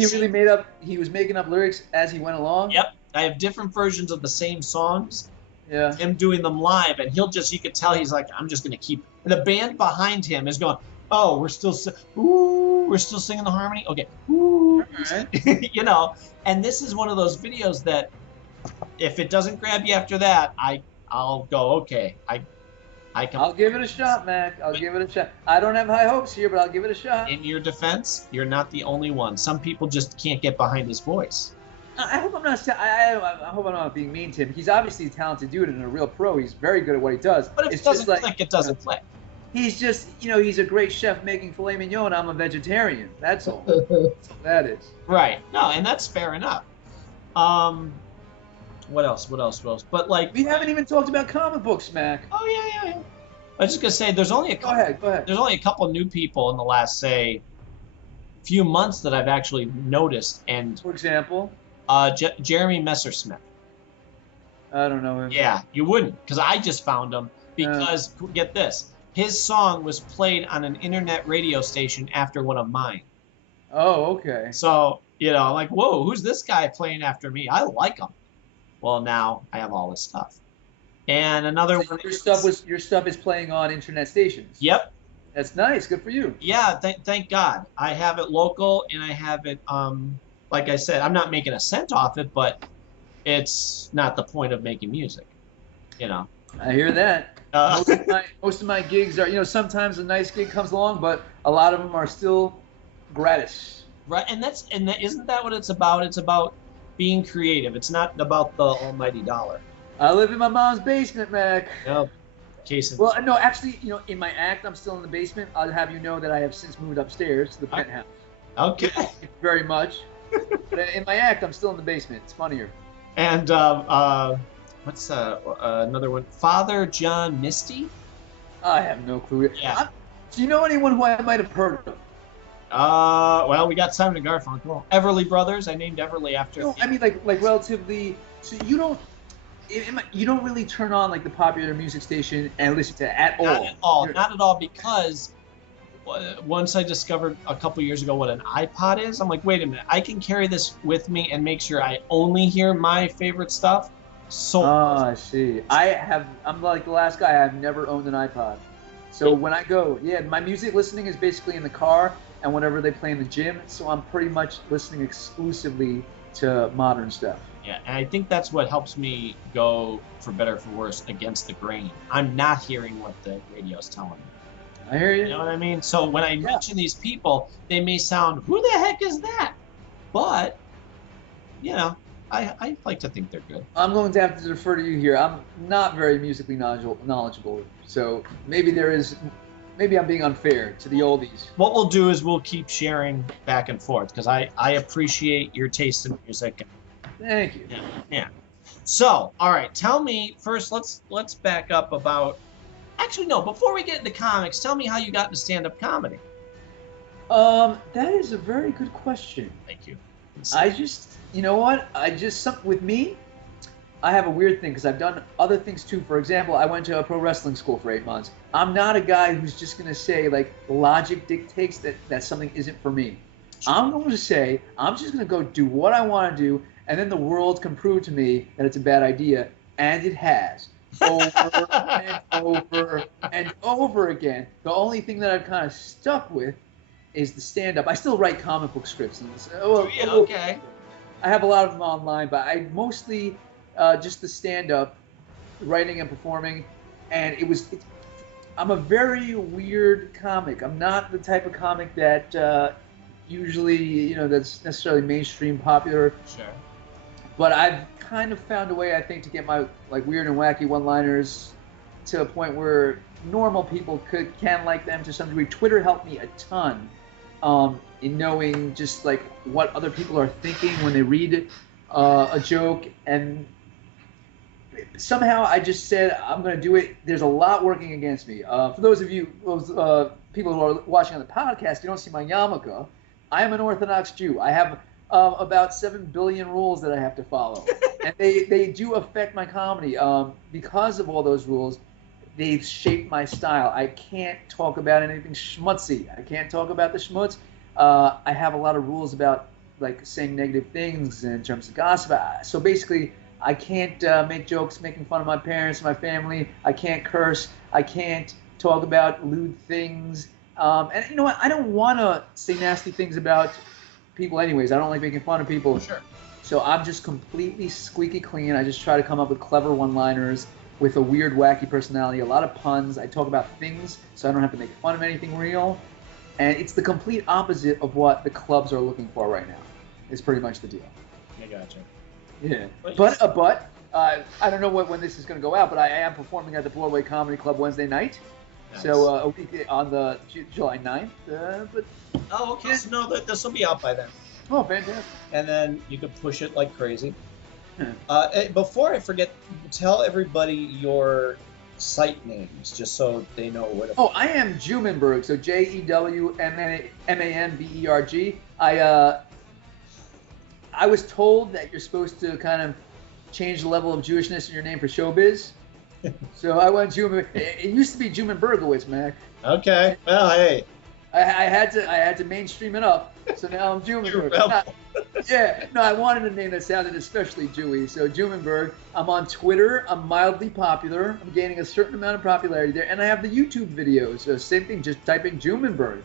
he was making up lyrics as he went along? Yep. I have different versions of the same songs. Yeah. Him doing them live, and you could tell he's like, I'm just going to keep. And the band behind him is going, oh, we're still singing the harmony. Okay. Ooh. Right. You know, and this is one of those videos that if it doesn't grab you after that, I'll go, okay. I'll give it a shot, Mac. I'll give it a shot. I don't have high hopes here, but I'll give it a shot. In your defense, you're not the only one. Some people just can't get behind his voice. I hope I'm not. I hope I'm not being mean to him. He's obviously a talented dude and a real pro. He's very good at what he does. But if it's it doesn't just click, it doesn't click. He's just, he's a great chef making filet mignon. I'm a vegetarian. That's all. That's all that is. Right. No, and that's fair enough. What else? But like, we haven't even talked about comic books, Mac. Oh yeah. I was just gonna say, there's only a couple. Go ahead. There's only a couple new people in the last, say, few months that I've actually noticed. And for example, Jeremy Messersmith. I don't know him. Yeah, you wouldn't, because I just found him because get this, his song was played on an internet radio station after one of mine. Oh, okay. So I'm like, whoa, who's this guy playing after me? I like him. Well, now I have all this stuff. And another So one. your stuff is playing on internet stations. Yep. That's nice. Good for you. Yeah. Thank God. I have it local, and I have it. Like I said, I'm not making a cent off it, but it's not the point of making music. You know. I hear that. Uh, Most of my gigs are, sometimes a nice gig comes along, but a lot of them are still gratis. right. Isn't that what it's about? It's about being creative. It's not about the almighty dollar. I live in my mom's basement, Mac. Yep. Case in Well, no, actually, in my act, I'm still in the basement. I'll have you know that I have since moved upstairs to the penthouse. Okay. Thank you very much. But in my act, I'm still in the basement. It's funnier. And what's another one? Father John Misty. I have no clue. Yeah. Do you know anyone who I might have heard of? Well, we got Simon and Garfunkel. Everly Brothers. I named Everly after. No, I mean like relatively. So you don't really turn on like the popular music station and listen to it at all. Not at all. Not at all, because once I discovered a couple years ago what an iPod is, I'm like, wait a minute, I can carry this with me and make sure I only hear my favorite stuff. So. I see. I'm like the last guy. I've never owned an iPod. So when I go, my music listening is basically in the car and whenever they play in the gym. So I'm pretty much listening exclusively to modern stuff. Yeah, and I think that's what helps me go, for better or for worse, against the grain. I'm not hearing what the radio's telling me. I hear you. You know what I mean? So when I mention these people, they may sound, who the heck is that? But, I like to think they're good. I'm going to have to defer to you here. I'm not very musically knowledgeable, so maybe I'm being unfair to the oldies. What we'll do is we'll keep sharing back and forth, because I appreciate your taste in music. Thank you. Yeah. So, all right, tell me first. Let's back up about. Actually, no. Before we get into comics, tell me how you got into stand-up comedy. That is a very good question. Thank you. With me, I have a weird thing because I've done other things too. For example, I went to a pro wrestling school for 8 months. I'm not a guy who's just gonna say like logic dictates that something isn't for me. I'm going to say I'm just gonna go do what I want to do. And then the world can prove to me that it's a bad idea, and it has, over and over and over again. The only thing that I've kind of stuck with is the stand-up. I still write comic book scripts. Okay. I have a lot of them online, but I mostly just the stand-up, writing and performing, and I'm a very weird comic. I'm not the type of comic that usually, that's necessarily mainstream popular. Sure. But I've kind of found a way, I think, to get my like weird and wacky one-liners to a point where normal people can like them to some degree. Twitter helped me a ton in knowing just like what other people are thinking when they read a joke, and somehow I just said I'm going to do it. There's a lot working against me. For those of you, people who are watching on the podcast, you don't see my yarmulke. I am an Orthodox Jew. I have about 7 billion rules that I have to follow. And they do affect my comedy. Because of all those rules, they've shaped my style. I can't talk about anything schmutzy. I can't talk about the schmutz. I have a lot of rules about like saying negative things in terms of gossip. So basically, I can't make jokes making fun of my parents, my family. I can't curse. I can't talk about lewd things. And you know what? I don't want to say nasty things about people anyways. I don't like making fun of people. Sure. So I'm just completely squeaky clean. I just try to come up with clever one-liners with a weird, wacky personality, a lot of puns. I talk about things, so I don't have to make fun of anything real. And it's the complete opposite of what the clubs are looking for right now. Is pretty much the deal. I gotcha. Yeah. But I don't know when this is going to go out, but I am performing at the Broadway Comedy Club Wednesday night. Nice. So a week on the July 9th. Oh, okay. So no, this will be out by then. Oh, fantastic. And then you could push it like crazy. Before I forget, tell everybody your site names, just so they know where to. Oh, I am Jewmanburg, so Jewmanberg. I was told that you're supposed to kind of change the level of Jewishness in your name for showbiz. So I went Jewmanburg. It used to be Jewmanbergowitz, Mac. Okay. Well, hey. I had to mainstream it up, so now I'm Jewmanburg. Yeah, no, I wanted a name that sounded especially Jewy. So Jewmanburg. I'm on Twitter. I'm mildly popular. I'm gaining a certain amount of popularity there, and I have the YouTube videos. So same thing. Just type in Jewmanburg.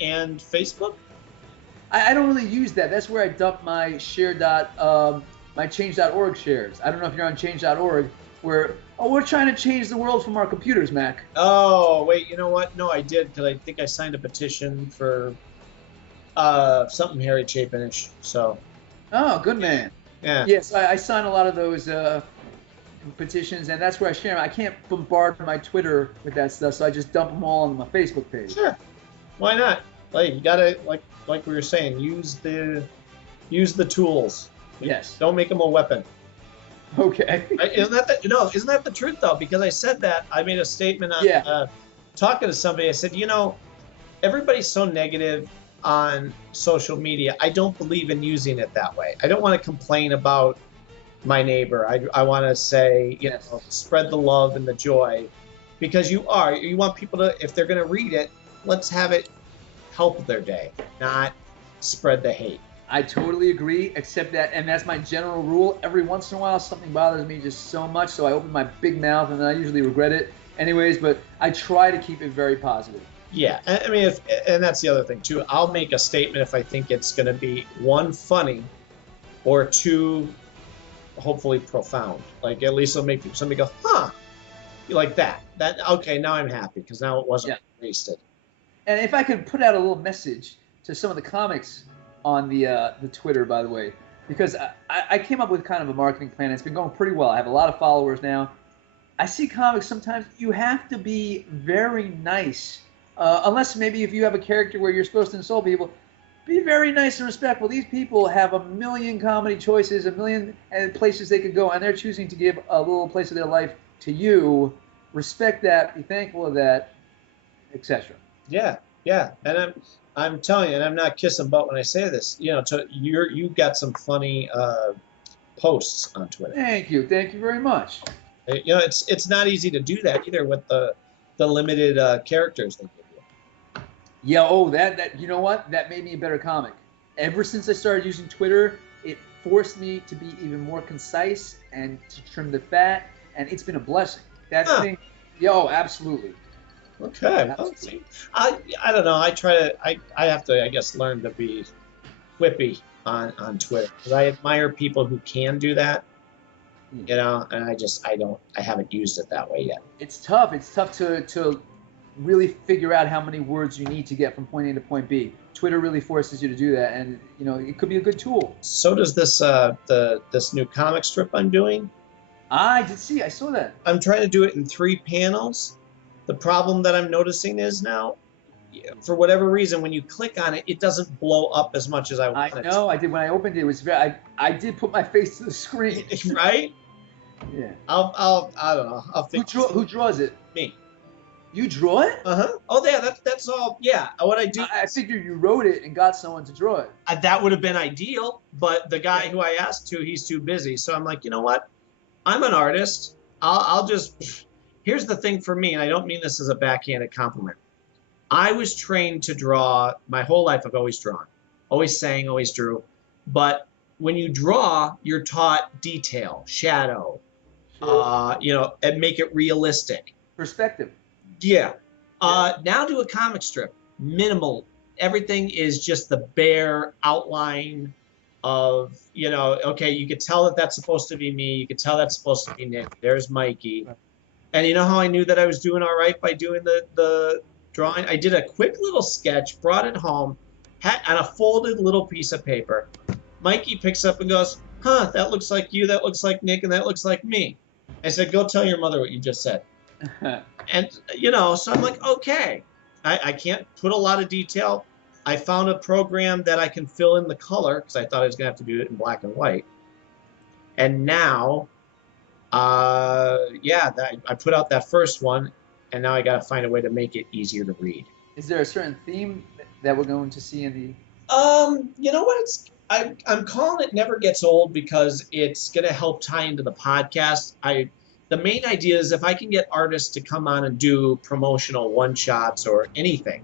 And Facebook? I don't really use that. That's where I dump my my change.org shares. I don't know if you're on change.org, where we're trying to change the world from our computers, Mac. Oh, wait, you know what? No, I did, because I think I signed a petition for something Harry Chapin-ish, so. Oh, good man. Yeah. Yes, I sign a lot of those petitions, and that's where I share them. I can't bombard my Twitter with that stuff, so I just dump them all on my Facebook page. Sure. Why not? Like, you gotta, like we were saying, use the tools. Yes. Don't make them a weapon. Okay. Isn't that the truth though? Because I said that, I made a statement on talking to somebody. I said, everybody's so negative on social media. I don't believe in using it that way. I don't want to complain about my neighbor. I want to say, spread the love and the joy, because you want people to, if they're going to read it, let's have it help their day, not spread the hate. I totally agree, except that, and that's my general rule. Every once in a while, something bothers me just so much, so I open my big mouth, and then I usually regret it anyways, but I try to keep it very positive. Yeah, I mean, and that's the other thing, too. I'll make a statement if I think it's going to be, one, funny, or two, hopefully profound. Like, at least it'll make somebody go, huh, like that. Okay, now I'm happy, because now it wasn't wasted. And if I could put out a little message to some of the comics on the Twitter, by the way, because I came up with kind of a marketing plan. It's been going pretty well. I have a lot of followers now. I see comics sometimes you have to be very nice, unless maybe if you have a character where you're supposed to insult people, be very nice and respectful. These people have a million comedy choices, a million places they could go, and they're choosing to give a little place of their life to you. Respect that, be thankful of that, etc. Yeah, and I'm telling you, and I'm not kissing butt when I say this. You've got some funny posts on Twitter. Thank you very much. It's not easy to do that either with the limited characters they give you. Yeah. That you know what? That made me a better comic. Ever since I started using Twitter, it forced me to be even more concise and to trim the fat, and it's been a blessing. That thing. Absolutely. Okay. Well, see, I don't know. I have to, I guess, learn to be quippy on Twitter, because I admire people who can do that. And I haven't used it that way yet. It's tough. It's tough to really figure out how many words you need to get from point A to point B. Twitter really forces you to do that, and it could be a good tool. So does this this new comic strip I'm doing. I did see. I saw that. I'm trying to do it in 3 panels. The problem that I'm noticing is now, for whatever reason, when you click on it, it doesn't blow up as much as I want it to. I know. I did when I opened it. It was very. I did put my face to the screen. Right? Yeah. I don't know. I'll fix Who draws it? Me. You draw it? Oh yeah, that's all. Yeah. What I do. I figured you wrote it and got someone to draw it. That would have been ideal, but the guy who I asked to, he's too busy. So I'm like, you know what? I'm an artist. I'll just. Here's the thing for me, and I don't mean this as a backhanded compliment. I was trained to draw my whole life. I've always drawn, always sang, always drew. But when you draw, you're taught detail, shadow, and make it realistic. Perspective. Yeah. Now do a comic strip. Minimal. Everything is just the bare outline of, okay, you could tell that that's supposed to be me. You could tell that's supposed to be Nick. There's Mikey. And you know how I knew that I was doing all right by doing the drawing? I did a quick little sketch, brought it home, on a folded little piece of paper. Mikey picks up and goes, huh, that looks like you, that looks like Nick, and that looks like me. I said, go tell your mother what you just said. And, so I'm like, okay. I can't put a lot of detail. I found a program that I can fill in the color, because I thought I was going to have to do it in black and white. And now... I put out that first one, and now I got to find a way to make it easier to read. Is there a certain theme that we're going to see in the? You know what? I'm calling it Never Gets Old, because it's going to help tie into the podcast. The main idea is if I can get artists to come on and do promotional one-shots or anything.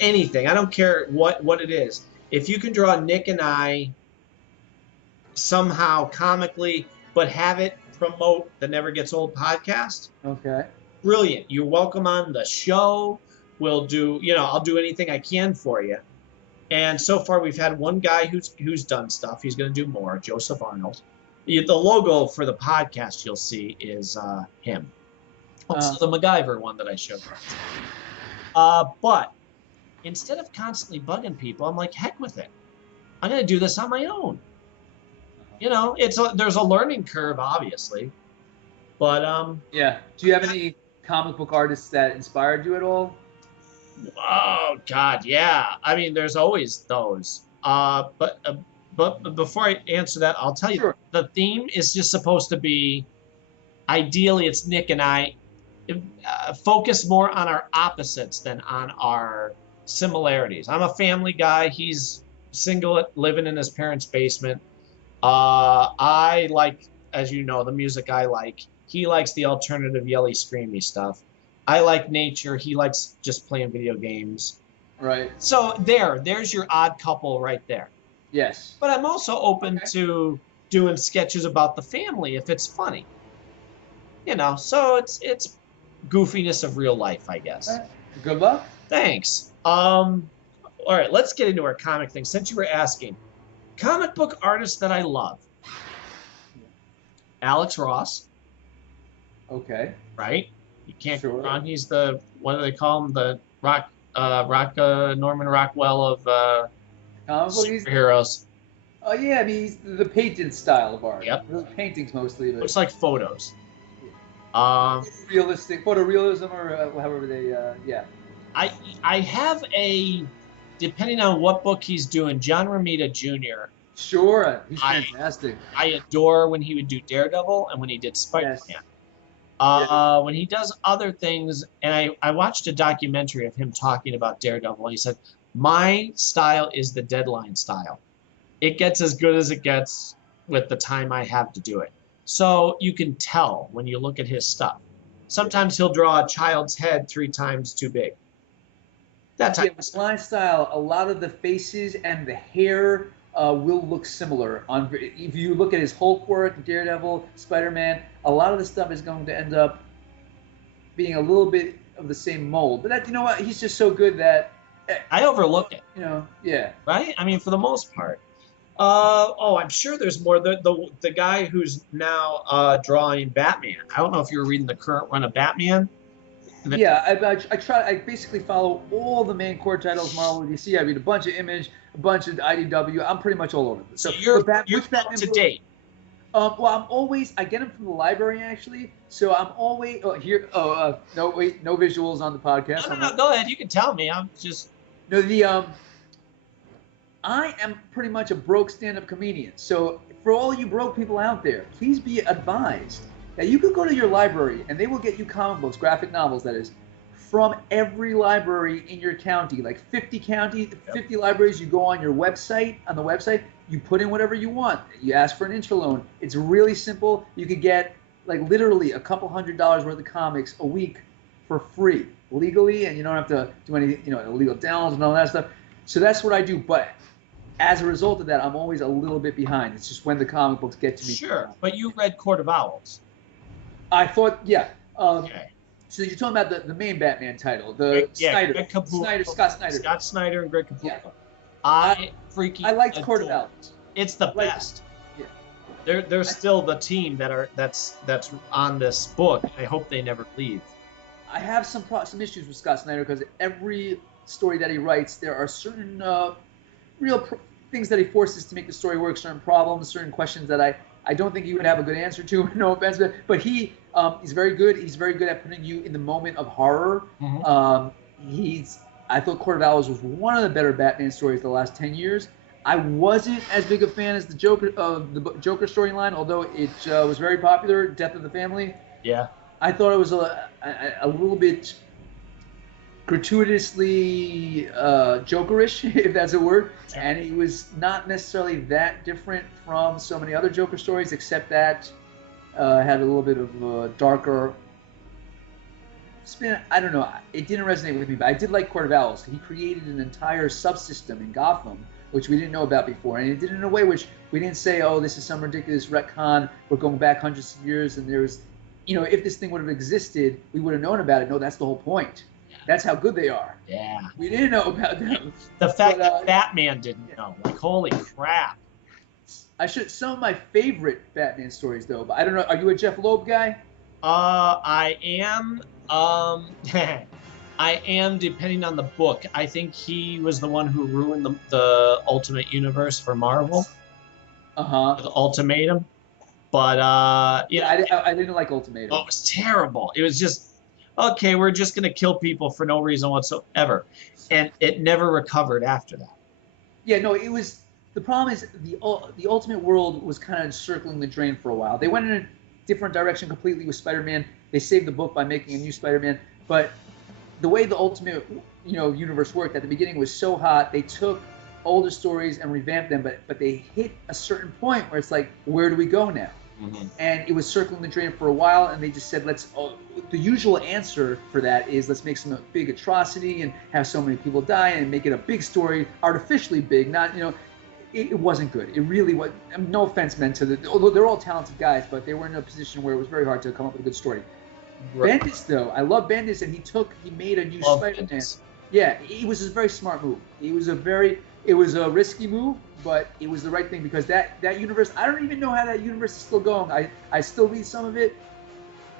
I don't care what it is. if you can draw Nick and I somehow comically, but have it promote the Never Gets Old podcast, Okay. brilliant. You're welcome on the show. We'll do, I'll do anything I can for you. And so far, we've had one guy who's done stuff. He's going to do more, Joseph Arnold. The logo for the podcast you'll see is him. Also, the MacGyver one that I showed you. But instead of constantly bugging people, I'm like, heck with it. I'm going to do this on my own. There's a learning curve, obviously. But yeah. Do you have any comic book artists that inspired you at all? Oh God, yeah. I mean, there's always those. But before I answer that, I'll tell you Sure. the theme is just supposed to be. Ideally, it's Nick and I focus more on our opposites than on our similarities. I'm a family guy. He's single, living in his parents' basement. I like, as you know, the music I like. He likes the alternative, yelly, screamy stuff. I like nature. He likes just playing video games. Right. So there's your odd couple right there. Yes. But I'm also open to doing sketches about the family if it's funny. So it's goofiness of real life, I guess. Right. Good luck. Thanks. All right, let's get into our comic thing. Since you were asking, comic book artists that I love. Alex Ross. Okay. Right? You can't Sure. go wrong. He's the, what do they call him? The Norman Rockwell of Comic book, he's superheroes. Oh yeah, I mean he's the painted style of art. Yep. Really paintings mostly, but Looks like photos. realistic photorealism or however they yeah. I have depending on what book he's doing, John Romita Jr. Sure, he's fantastic. I adore when he would do Daredevil and when he did Spider-Man. Yes. When he does other things, and I watched a documentary of him talking about Daredevil, and he said, my style is the Deadline style. It gets as good as it gets with the time I have to do it. So you can tell when you look at his stuff. Sometimes he'll draw a child's head 3 times too big. That type of With stuff. line style, a lot of the faces and the hair will look similar. If you look at his Hulk work, Daredevil, Spider-Man, a lot of the stuff is going to end up being a little bit of the same mold. But you know what? He's just so good that I overlook it. Yeah. Right? I mean, for the most part. I'm sure there's more. The guy who's now drawing Batman. I don't know if you were reading the current run of Batman. Yeah, I try. I basically follow all the main core titles, Marvel, DC. I read a bunch of Image, a bunch of IDW. I'm pretty much all over this. So you're which up to date. Well, I'm always. I get them from the library actually. So I'm always no visuals on the podcast. No, go ahead. You can tell me. I'm just. No, I am pretty much a broke stand-up comedian. So for all you broke people out there, please be advised that you could go to your library and they will get you comic books, graphic novels, that is, from every library in your county, like 50 counties, 50 libraries. You go on your website, you put in whatever you want. You ask for an intro loan. It's really simple. You could get like literally a couple $100 worth of comics a week for free, legally, and you don't have to do any, illegal downloads and all that stuff. So that's what I do. But as a result of that, I'm always a little bit behind. It's just when the comic books get to me. Sure, but you read Court of Owls. I thought, yeah. Okay. So you're talking about the main Batman title, Snyder, Greg Capullo. Scott Snyder. Scott Snyder and Greg Capullo. Yeah. I liked Court of Owls. It's the best. Yeah. They're still the team that's on this book. I hope they never leave. I have some issues with Scott Snyder because every story that he writes, there are certain things that he forces to make the story work, certain problems, certain questions that I don't think you would have a good answer to. No offense, but he's very good. He's very good at putting you in the moment of horror. Mm-hmm. I thought Court of Owls was one of the better Batman stories the last 10 years. I wasn't as big a fan as the Joker storyline, although it was very popular. Death of the Family. Yeah. I thought it was a little bit gratuitously Jokerish, if that's a word, and it was not necessarily that different from so many other Joker stories, except that had a little bit of a darker spin. I don't know. It didn't resonate with me, but I did like Court of Owls. He created an entire subsystem in Gotham which we didn't know about before, and it did it in a way which we didn't say, oh, this is some ridiculous retcon. We're going back hundreds of years, and there's, if this thing would have existed, we would have known about it. No, that's the whole point. That's how good they are. Yeah. We didn't know about them. The fact that Batman didn't know, like, holy crap. Some of my favorite Batman stories, though, but I don't know. Are you a Jeff Loeb guy? I am. I am, depending on the book. I think he was the one who ruined the Ultimate Universe for Marvel. The Ultimatum. But, I didn't like Ultimatum. Oh, it was terrible. It was just, okay, we're just going to kill people for no reason whatsoever. And it never recovered after that. Yeah, no, it was... The problem is the Ultimate World was kind of circling the drain for a while. They went in a different direction completely with Spider-Man. They saved the book by making a new Spider-Man. But the way the Ultimate universe worked at the beginning was so hot. They took older stories and revamped them, but they hit a certain point where it's like, where do we go now? And it was circling the drain for a while, and they just said, the usual answer for that is let's make some big atrocity and have so many people die and make it a big story, artificially big, not, it wasn't good. It really was. No offense meant to although they're all talented guys, but they were in a position where it was very hard to come up with a good story. Right. Bendis, though, I love Bendis, and he made a new Spider-Man. Yeah, it was a very smart move. It was a risky move, but it was the right thing because that universe, I don't even know how that universe is still going. I still read some of it.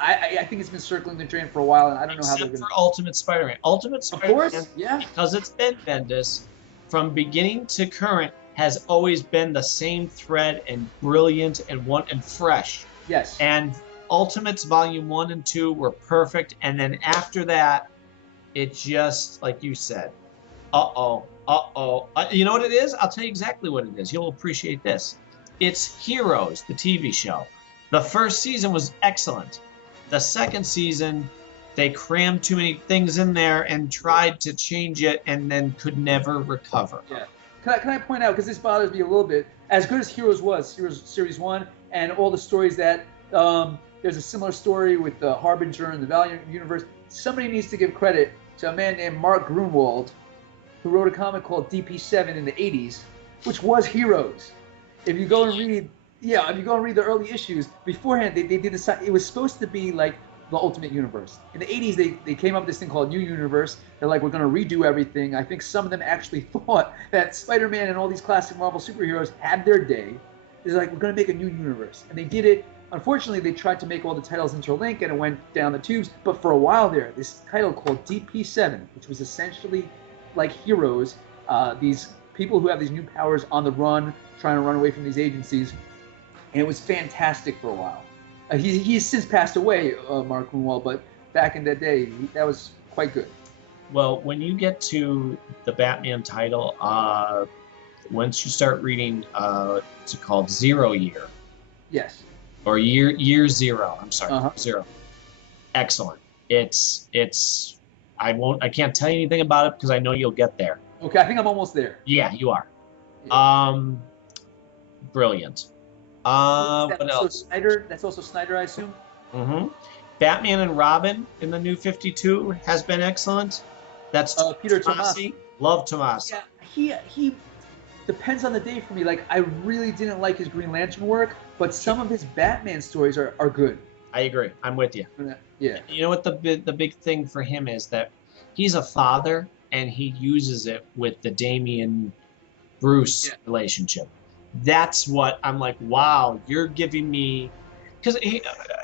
I think it's been circling the drain for a while, and I don't know how they're going to... Except for Ultimate Spider-Man. Ultimate Spider-Man, of course, yeah. Because it's been Bendis, from beginning to current, has always been the same thread and brilliant and fresh. Yes. And Ultimates Volume 1 and 2 were perfect, and then after that, it just, like you said, you know what it is? I'll tell you exactly what it is. You'll appreciate this. It's Heroes, the TV show. The first season was excellent. The second season, they crammed too many things in there and tried to change it and then could never recover. Yeah. Can I point out, because this bothers me a little bit, as good as Heroes was, Heroes Series 1, and all the stories that, there's a similar story with the Harbinger and the Valiant universe, somebody needs to give credit to a man named Mark Grunwald, who wrote a comic called DP7 in the 80s, which was Heroes. If you go and read the early issues, beforehand, they did this, it was supposed to be like the Ultimate Universe. In the 80s, they came up with this thing called New Universe. They're like, we're going to redo everything. I think some of them actually thought that Spider-Man and all these classic Marvel superheroes had their day. They're like, we're going to make a new universe. And they did it. Unfortunately, they tried to make all the titles interlink, and it went down the tubes. But for a while there, this title called DP7, which was essentially like Heroes, these people who have these new powers on the run, trying to run away from these agencies. And it was fantastic for a while. He's since passed away, Mark Grunwald, but back in that day, that was quite good. Well, when you get to the Batman title, once you start reading, it's called Zero Year. Yes. Or Year Zero. I'm sorry, Zero. Excellent. I can't tell you anything about it because I know you'll get there. Okay, I think I'm almost there. Yeah, you are. Yeah. Brilliant. What else? That's also Snyder, I assume? Mm-hmm. Batman and Robin in the New 52 has been excellent. That's Peter Tomasi. Love Tomasi. Yeah, he depends on the day for me. Like, I really didn't like his Green Lantern work, but some of his Batman stories are good. I agree. I'm with you. Yeah. You know what the big thing for him is that he's a father, and he uses it with the Damian Bruce relationship. That's what I'm like, wow, you're giving me... Because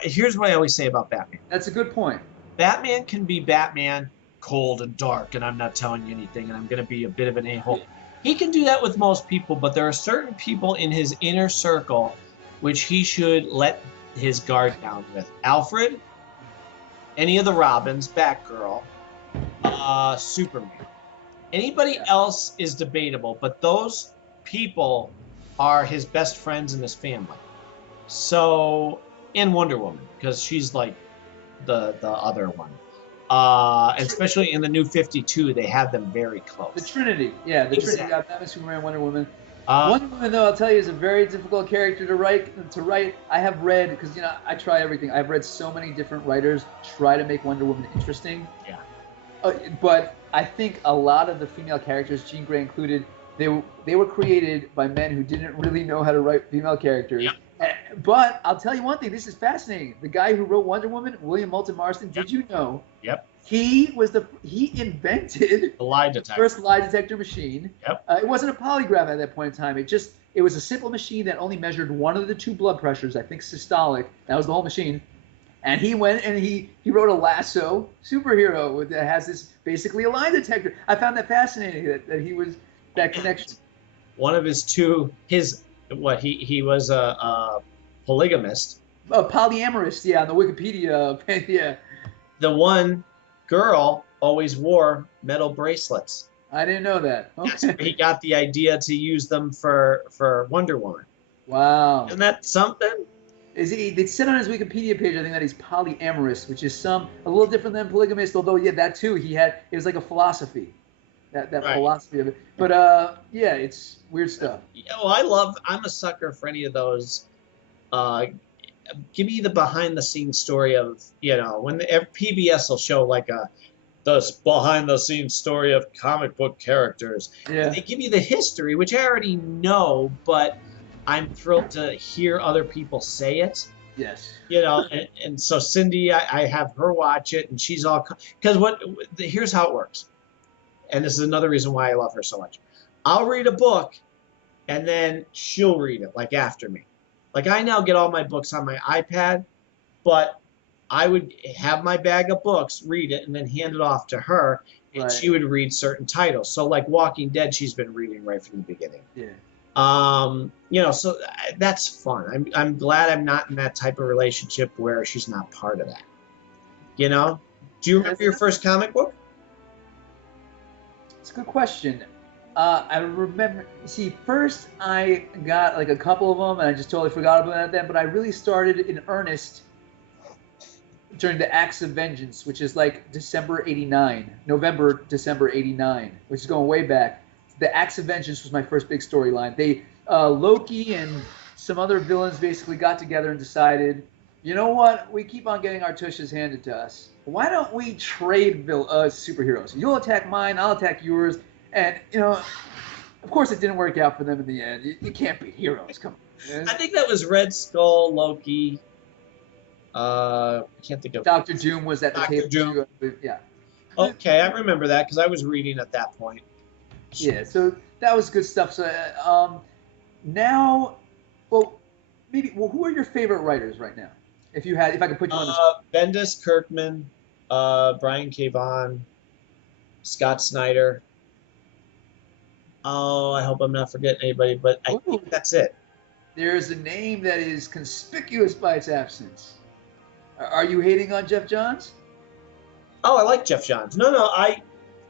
here's what I always say about Batman. That's a good point. Batman can be Batman, cold and dark, and I'm not telling you anything, and I'm going to be a bit of an a-hole. He can do that with most people, but there are certain people in his inner circle which he should let his guard down with. Alfred, any of the Robins, Batgirl, Superman. Anybody else is debatable, but those people are his best friends in his family. So, and Wonder Woman, because she's like the other one. Especially in the New 52, they have them very close. The Trinity, yeah, the Exactly. Trinity. Got Batman, Superman, Wonder Woman. Wonder Woman, though, I'll tell you, is a very difficult character to write. I have read, because I try everything. I've read so many different writers try to make Wonder Woman interesting. Yeah. But I think a lot of the female characters, Jean Grey included, They were created by men who didn't really know how to write female characters. Yep. But I'll tell you one thing. This is fascinating. The guy who wrote Wonder Woman, William Moulton Marston. Yep. Did you know? Yep. He invented The lie the detector. first lie detector machine. Yep. It wasn't a polygraph at that point in time. It was a simple machine that only measured one of the two blood pressures. I think systolic. That was the whole machine. And he went and he wrote a lasso superhero that has this basically a lie detector. I found that fascinating that he was that connection. One of he was a polygamist. Polyamorous, yeah, on the Wikipedia, yeah. The one girl always wore metal bracelets. I didn't know that. That's Okay. where he got the idea to use them for Wonder Woman. Wow. Isn't that something? It said on his Wikipedia page, I think, that he's polyamorous, which is a little different than polygamist, although, yeah, that too, it was like a philosophy, that Right. philosophy of it. But, yeah, it's weird stuff. Yeah, well, I'm a sucker for any of those. Give me the behind the scenes story of, when PBS will show like the behind the scenes story of comic book characters. Yeah. They give you the history, which I already know, but I'm thrilled to hear other people say it. Yes. And so Cindy, I have her watch it, and she's all, because here's how it works, and this is another reason why I love her so much. I'll read a book, and then she'll read it like after me. Like I now get all my books on my iPad, but I would have my bag of books, read it, and then hand it off to her, and Right. she would read certain titles. So like Walking Dead, she's been reading right from the beginning. Yeah. So that's fun. I'm glad I'm not in that type of relationship where she's not part of that. Do you remember your first comic book? It's a good question. I remember, first I got like a couple of them, and I just totally forgot about them, but I really started in earnest during the Acts of Vengeance, which is like December 89, November, December 89, which is going way back. The Acts of Vengeance was my first big storyline. Loki and some other villains basically got together and decided, you know what? We keep on getting our tushes handed to us. Why don't we trade superheroes? You'll attack mine, I'll attack yours. And, of course it didn't work out for them in the end. You can't beat heroes. Come on, man. I think that was Red Skull, Loki. I can't think of. Dr. Doom was at the Dr. table Doom. too. Yeah. Okay, I remember that because I was reading at that point. Yeah, so that was good stuff. So now, who are your favorite writers right now? If I could put you on the spot. Bendis, Kirkman, Brian K. Vaughan, Scott Snyder. Oh, I hope I'm not forgetting anybody, but I think that's it. There's a name that is conspicuous by its absence. Are you hating on Jeff Johns? Oh, I like Jeff Johns. No,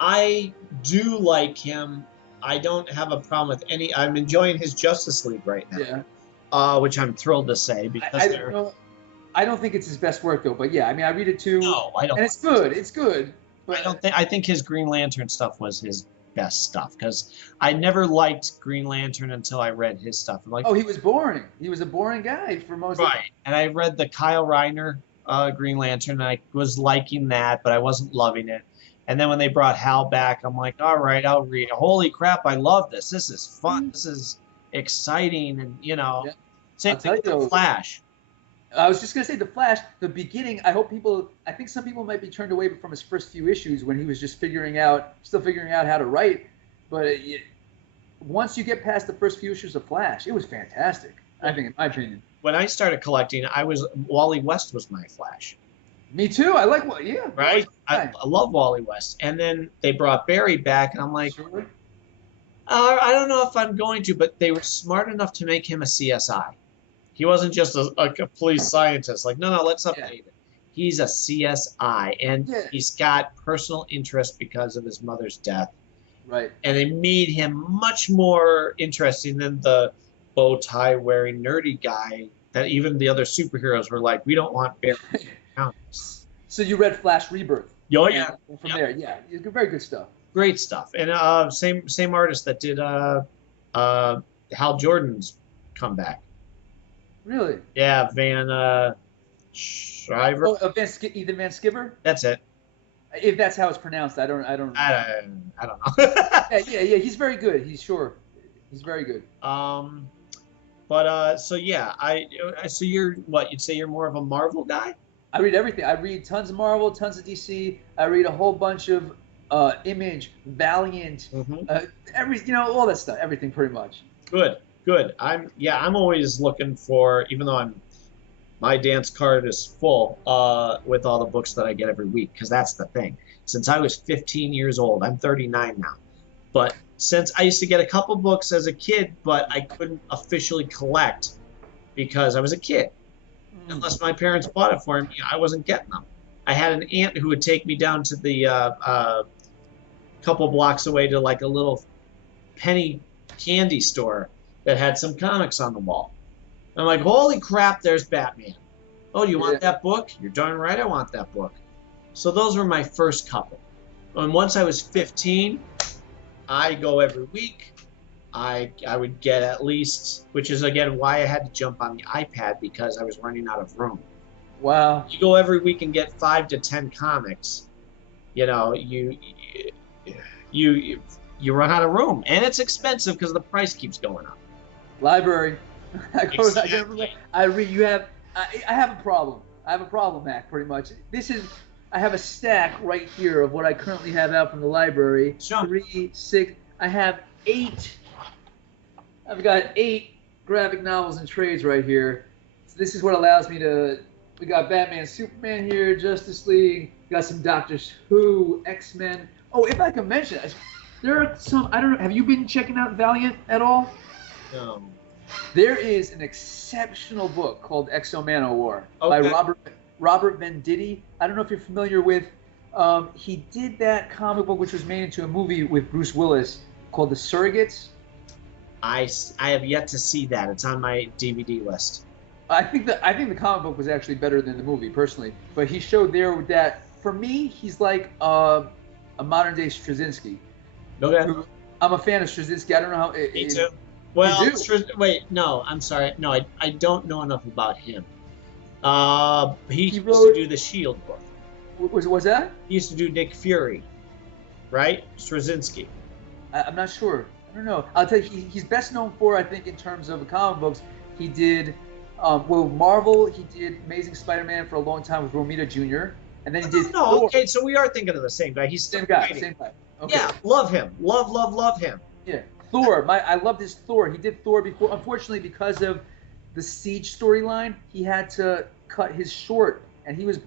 I do like him. I don't have a problem with any. I'm enjoying his Justice League right now. Yeah. Which I'm thrilled to say because I don't think it's his best work though. But yeah, I mean, I read it too. No, I don't. And it's good. It's good. But I think his Green Lantern stuff was his best stuff because I never liked Green Lantern until I read his stuff. I'm like, he was boring. He was a boring guy for most of right. And I read the Kyle Reiner Green Lantern, and I was liking that, but I wasn't loving it. And then when they brought Hal back, I'm like, all right, I'll read it. Holy crap, I love this. This is fun. This is exciting, and same thing with the Flash. I was just gonna say the Flash. The beginning. I think some people might be turned away from his first few issues when he was just still figuring out how to write. But once you get past the first few issues of Flash, it was fantastic. I think, in my opinion. When I started collecting, Wally West was my Flash. Me too. I like right. I love Wally West, and then they brought Barry back, and I'm like, sure. I don't know if I'm going to, but they were smart enough to make him a CSI. He wasn't just a police scientist. Like, no, let's update it. He's a CSI, and he's got personal interest because of his mother's death. Right. And they made him much more interesting than the bow tie wearing nerdy guy that even the other superheroes were like, we don't want Barry. So you read Flash Rebirth? Oh yeah. And from there, very good stuff. Great stuff, and same artist that did Hal Jordan's comeback. Really? Yeah, Van Schreiber. Ethan Van Sciver? That's it. If that's how it's pronounced, I don't. I don't know. Yeah. He's very good. He's very good. So yeah, so you're what you'd say you're more of a Marvel guy? I read everything. I read tons of Marvel, tons of DC. I read a whole bunch of Image, Valiant, all that stuff. Everything pretty much. Good. I'm always looking for, even though my dance card is full with all the books that I get every week, because that's the thing. Since I was 15 years old, I'm 39 now. But since I used to get a couple books as a kid, but I couldn't officially collect because I was a kid. Unless my parents bought it for me, I wasn't getting them. I had an aunt who would take me down to the couple blocks away to like a little penny candy store that had some comics on the wall. I'm like, holy crap, there's Batman. Oh, do you want that book? You're darn right I want that book. So those were my first couple. And once I was 15, I go every week. I would get at least, which is again why I had to jump on the iPad, because I was running out of room. Wow. You go every week and get 5 to 10 comics. You run out of room, and it's expensive because the price keeps going up. Library. Exactly. I read. I have a problem. I have a problem, Mac. Pretty much. I have a stack right here of what I currently have out from the library. Sure. 3, 6. I have 8. I've got 8 graphic novels and trades right here. So this is what allows me to. We got Batman, Superman here, Justice League. We got some Doctor Who, X-Men. Oh, if I can mention, there are some. I don't know. Have you been checking out Valiant at all? No. There is an exceptional book called Exo-Manowar by Okay. Robert Venditti. I don't know if you're familiar with. He did that comic book, which was made into a movie with Bruce Willis called The Surrogates. I have yet to see that. It's on my DVD list. I think the comic book was actually better than the movie, personally. But he showed there that, for me, he's like a modern day Straczynski. Okay. I'm a fan of Straczynski. I don't know how. Me too. Well, You do? wait, no, I'm sorry. No, I don't know enough about him. He used wrote- to do the Shield book. Was that? He used to do Nick Fury, right? Straczynski. I'm not sure. I don't know. I'll tell you, he's best known for, I think, in terms of the comic books, he did, Marvel, he did Amazing Spider-Man for a long time with Romita Jr., and then he did No, Thor. okay, so we are thinking of the same guy. He's still Same guy, writing. same guy. Okay. Yeah, love him. Love him. Yeah. Thor. I loved his Thor. He did Thor before. Unfortunately, because of the Siege storyline, he had to cut his short, and he was,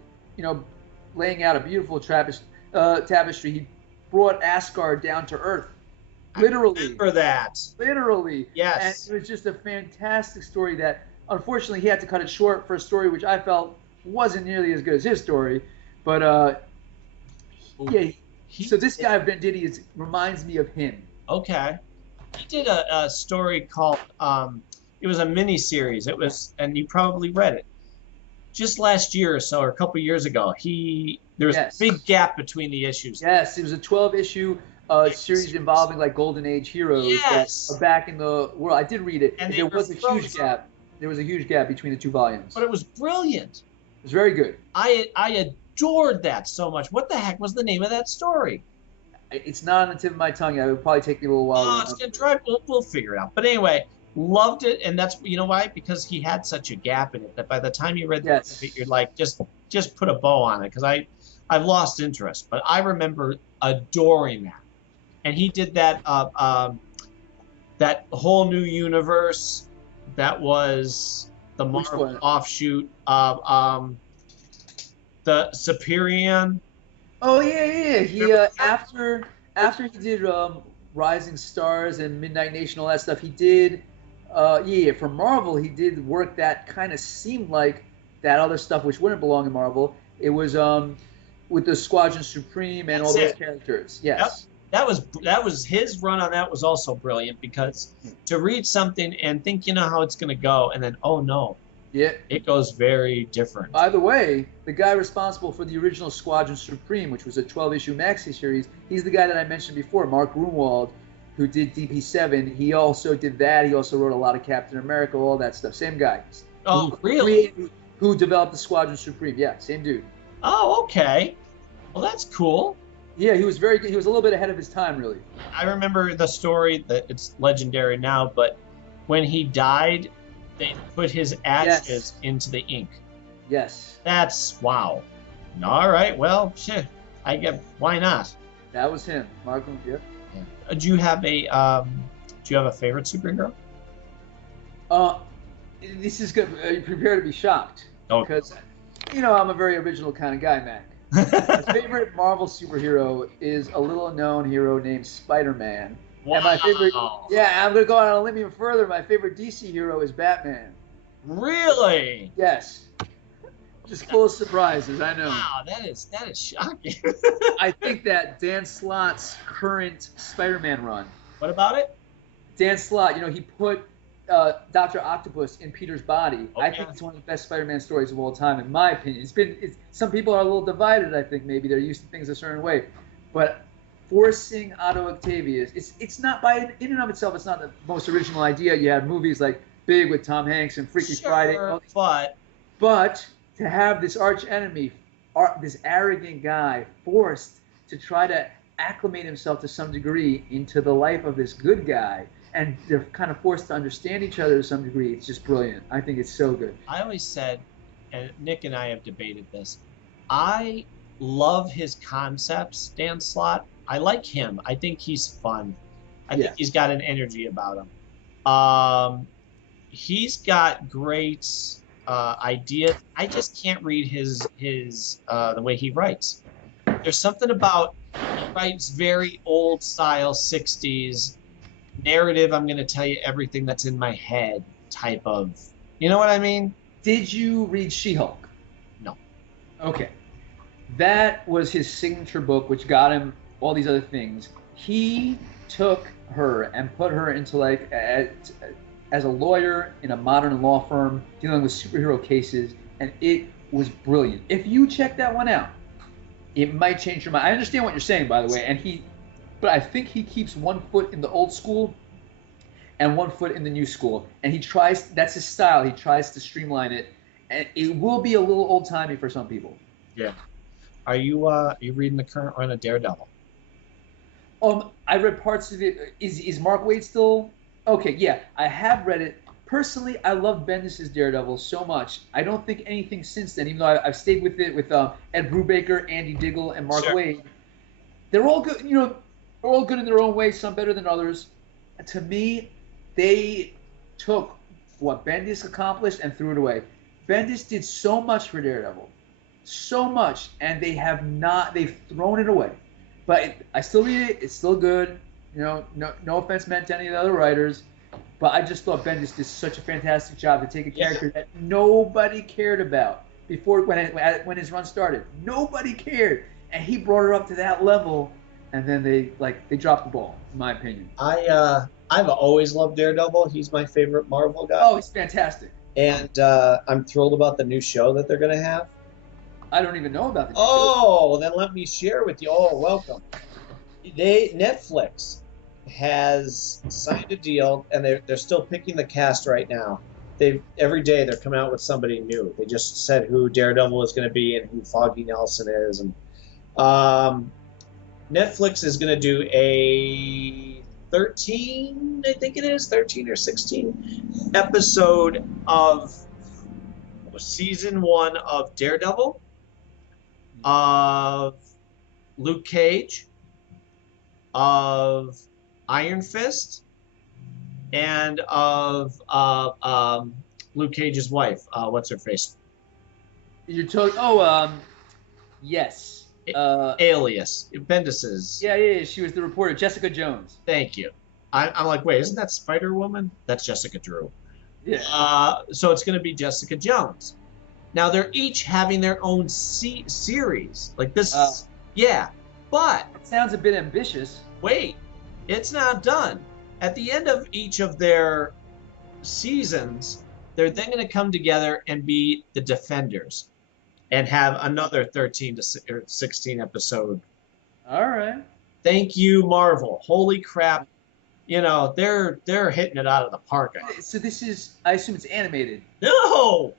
laying out a beautiful tapestry. He brought Asgard down to Earth. Literally. I remember that. Literally. Yes. And it was just a fantastic story that, unfortunately, he had to cut it short for a story which I felt wasn't nearly as good as his story. But, yeah. So this guy, Venditti, reminds me of him. Okay. He did a story called, it was a mini series. It was, and you probably read it. Just last year or so, or a couple years ago, there was a big gap between the issues. Yes, it was a 12-issue series involving like Golden Age heroes that are back in the world. I did read it, and there was a huge gap. There was a huge gap between the two volumes. But it was brilliant. It was very good. I adored that so much. What the heck was the name of that story? It's not on the tip of my tongue. It would probably take me a little while. Oh, it's gonna drive. We'll figure it out. But anyway, loved it, and that's why, because he had such a gap in it that by the time you read the end of it, you're like, just put a bow on it, because I've lost interest. But I remember adoring that, and he did that that whole new universe that was the Marvel offshoot of the Superior. Oh yeah. He after he did Rising Stars and Midnight Nation, all that stuff, he did for Marvel, he did work that kind of seemed like that other stuff which wouldn't belong in Marvel. It was with the Squadron Supreme and all those characters. Yes. Yep. That was his run on that was also brilliant, because to read something and think you know how it's going to go, and then oh no. Yeah. It goes very different. By the way, the guy responsible for the original Squadron Supreme, which was a 12-issue maxi series, he's the guy that I mentioned before, Mark Grunwald, who did DP7. He also did that. He also wrote a lot of Captain America, all that stuff. Same guy. Oh, really? Who developed the Squadron Supreme. Yeah, same dude. Oh, okay. Well, that's cool. Yeah, he was very good. He was a little bit ahead of his time, really. I remember the story that it's legendary now, but when he died, they put his ashes Yes. into the ink. Yes, That's wow. All right, well, shit. I get why not? that was him. Markham. Yep. Do you have a favorite superhero? Uh, this is good. Prepare to be shocked Oh. because, I'm a very original kind of guy, Mac. My favorite Marvel superhero is a little-known hero named Spider-Man. And my favorite, yeah, I'm gonna go on a limb even further. My favorite DC hero is Batman. Really? Yes, just full of surprises. I know. Wow, that is shocking. I think that Dan Slott's current Spider-Man run. What about it? Dan Slott, he put Dr. Octopus in Peter's body. I think Okay. it's one of the best Spider-Man stories of all time, in my opinion. Some people are a little divided. I think maybe they're used to things a certain way, but forcing Otto Octavius, it's not in and of itself. It's not the most original idea. You have movies like Big with Tom Hanks and Freaky Friday, and all these, but to have this arch enemy, this arrogant guy, forced to try to acclimate himself to some degree into the life of this good guy, and they're kind of forced to understand each other to some degree. It's just brilliant. I think it's so good. I always said, and Nick and I have debated this, I love his concepts, Dan Slott. I like him. I think he's fun. I think he's got an energy about him. He's got great ideas. I just can't read his the way he writes. There's something about he writes very old style 60s narrative. I'm going to tell you everything that's in my head type of, you know what I mean? Did you read She-Hulk? No. Okay. That was his signature book, which got him all these other things. He took her and put her into as a lawyer in a modern law firm dealing with superhero cases, and it was brilliant. If you check that one out, it might change your mind. I understand what you're saying, by the way, but I think he keeps one foot in the old school and one foot in the new school, and that's his style. He tries to streamline it, and it will be a little old-timey for some people. Yeah. Are you reading the current run of Daredevil? I read parts of it. Is Mark Waid still? Okay, yeah, I have read it. Personally, I love Bendis' Daredevil so much. I don't think anything since then, even though I've stayed with it with Ed Brubaker, Andy Diggle, and Mark Waid. They're all good, they're all good in their own way, some better than others. To me, they took what Bendis accomplished and threw it away. Bendis did so much for Daredevil. So much, and they've thrown it away. But I still read it. It's still good. No offense meant to any of the other writers, but I just thought Bendis did such a fantastic job to take a character that nobody cared about before when his run started. Nobody cared, and he brought her up to that level, and then they dropped the ball, in my opinion. I've always loved Daredevil. He's my favorite Marvel guy. Oh, he's fantastic. And I'm thrilled about the new show that they're going to have. I don't even know about this. Oh, then let me share with you. Oh, welcome. Netflix has signed a deal, and they're still picking the cast right now. Every day they're coming out with somebody new. They just said who Daredevil is going to be and who Foggy Nelson is, and Netflix is going to do a 13 or 16 episode of season 1 of Daredevil, of Luke Cage, of Iron Fist, and of Luke Cage's wife. What's her face? You're talking. Yes. Alias. Bendis's. Yeah. She was the reporter, Jessica Jones. Thank you. I'm like, wait, isn't that Spider-Woman? That's Jessica Drew. Yeah. So it's going to be Jessica Jones. Now they're each having their own series. Like this. Yeah. But it sounds a bit ambitious. Wait, it's not done. At the end of each of their seasons, they're then going to come together and be the Defenders, and have another 13 to 16 episode. All right. Thank you, Marvel. Holy crap! They're hitting it out of the park. So this is, I assume it's animated. No.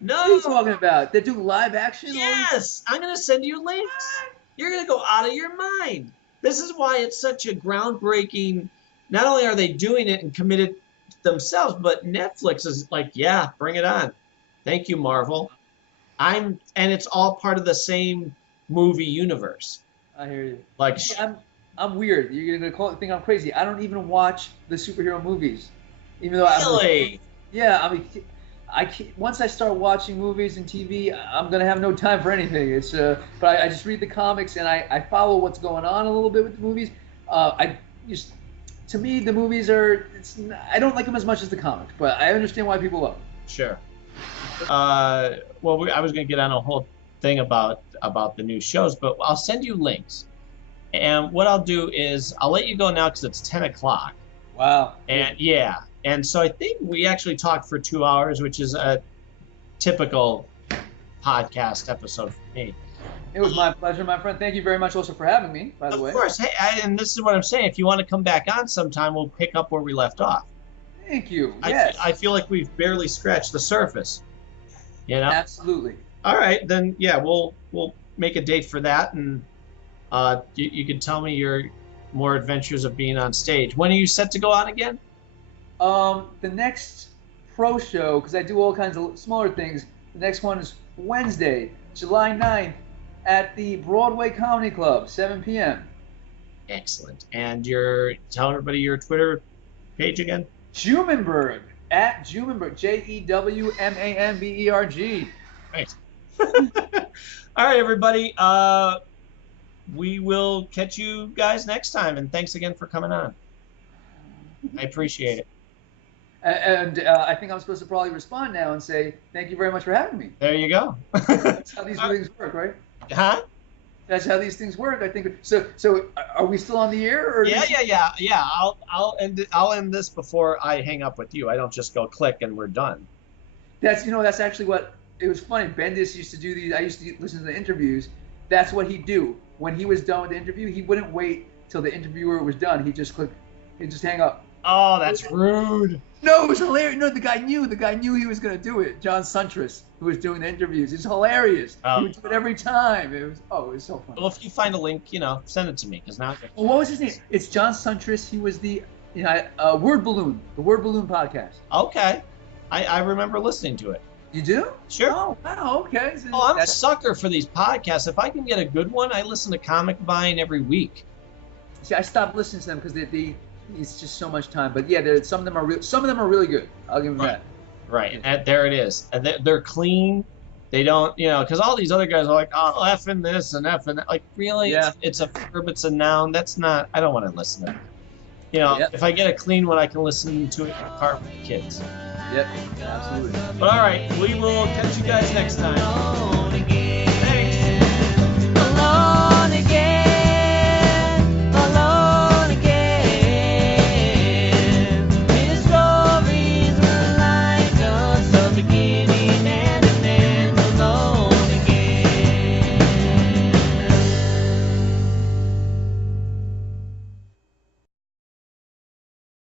What are you talking about? They're doing live action? Yes, I'm going to send you links. You're going to go out of your mind. This is why it's such a groundbreaking. Not only are they doing it and committed themselves, but Netflix is like, yeah, bring it on. Thank you, Marvel. And it's all part of the same movie universe. I hear you. Like, See, I'm weird. You're gonna think I'm crazy. I don't even watch the superhero movies, even though really? Yeah, I mean, I can't, once I start watching movies and TV, I'm gonna have no time for anything. It's but I just read the comics and I follow what's going on a little bit with the movies. To me, the movies are. I don't like them as much as the comics, but I understand why people love them. Sure. Well, I was going to get on a whole thing about the new shows, but I'll send you links. And what I'll do is I'll let you go now because it's 10 o'clock. Wow. And yeah. And so I think we actually talked for 2 hours, which is a typical podcast episode for me. It was my pleasure, my friend. Thank you very much also for having me, by the way. Of course. Hey, and this is what I'm saying. If you want to come back on sometime, we'll pick up where we left off. Thank you. Yes. I feel like we've barely scratched the surface. You know? Absolutely. All right, then yeah, we'll make a date for that, and you can tell me your more adventures of being on stage. When are you set to go on again? The next pro show, because I do all kinds of smaller things. The next one is Wednesday, July 9th, at the Broadway Comedy Club, 7 p.m. Excellent. And tell everybody your Twitter page again. Jewmanburg, at Jewmanburg, Jewmanberg. Right. All right, everybody. We will catch you guys next time, and thanks again for coming on. I appreciate it. And I think I'm supposed to probably respond now and say, thank you very much for having me. There you go. That's how these things work, right? Huh? That's how these things work. I think so. Are we still on the air? Or Yeah. I'll end this before I hang up with you. I don't just go click and we're done. That's actually what it was funny. Bendis used to do these. I used to listen to the interviews. That's what he'd do when he was done with the interview. He wouldn't wait till the interviewer was done. He'd just click. He'd just hang up. Oh, that's rude. No, it was hilarious. No, the guy knew he was gonna do it. John Suntress, who was doing the interviews. It's hilarious. Oh. He would do it every time. It was so funny. Well, if you find a link, send it to me because now. Well, what was his name? It's John Suntress. He was the Word Balloon, the Word Balloon podcast. Okay, I remember listening to it. You do? Sure. Oh, wow. Okay. So I'm a sucker for these podcasts. If I can get a good one, I listen to Comic Vine every week. See, I stopped listening to them because it's just so much time. But yeah, some of them are really good. I'll give them that. Right. And there it is. And they're clean. They don't, because all these other guys are like, oh, F in this and F in that. Like, really? Yeah. It's a verb, it's a noun. That's not, I don't want to listen to it. Yep. If I get a clean one, I can listen to it in the car with the kids. Yep, absolutely. But all right, we will catch you guys next time.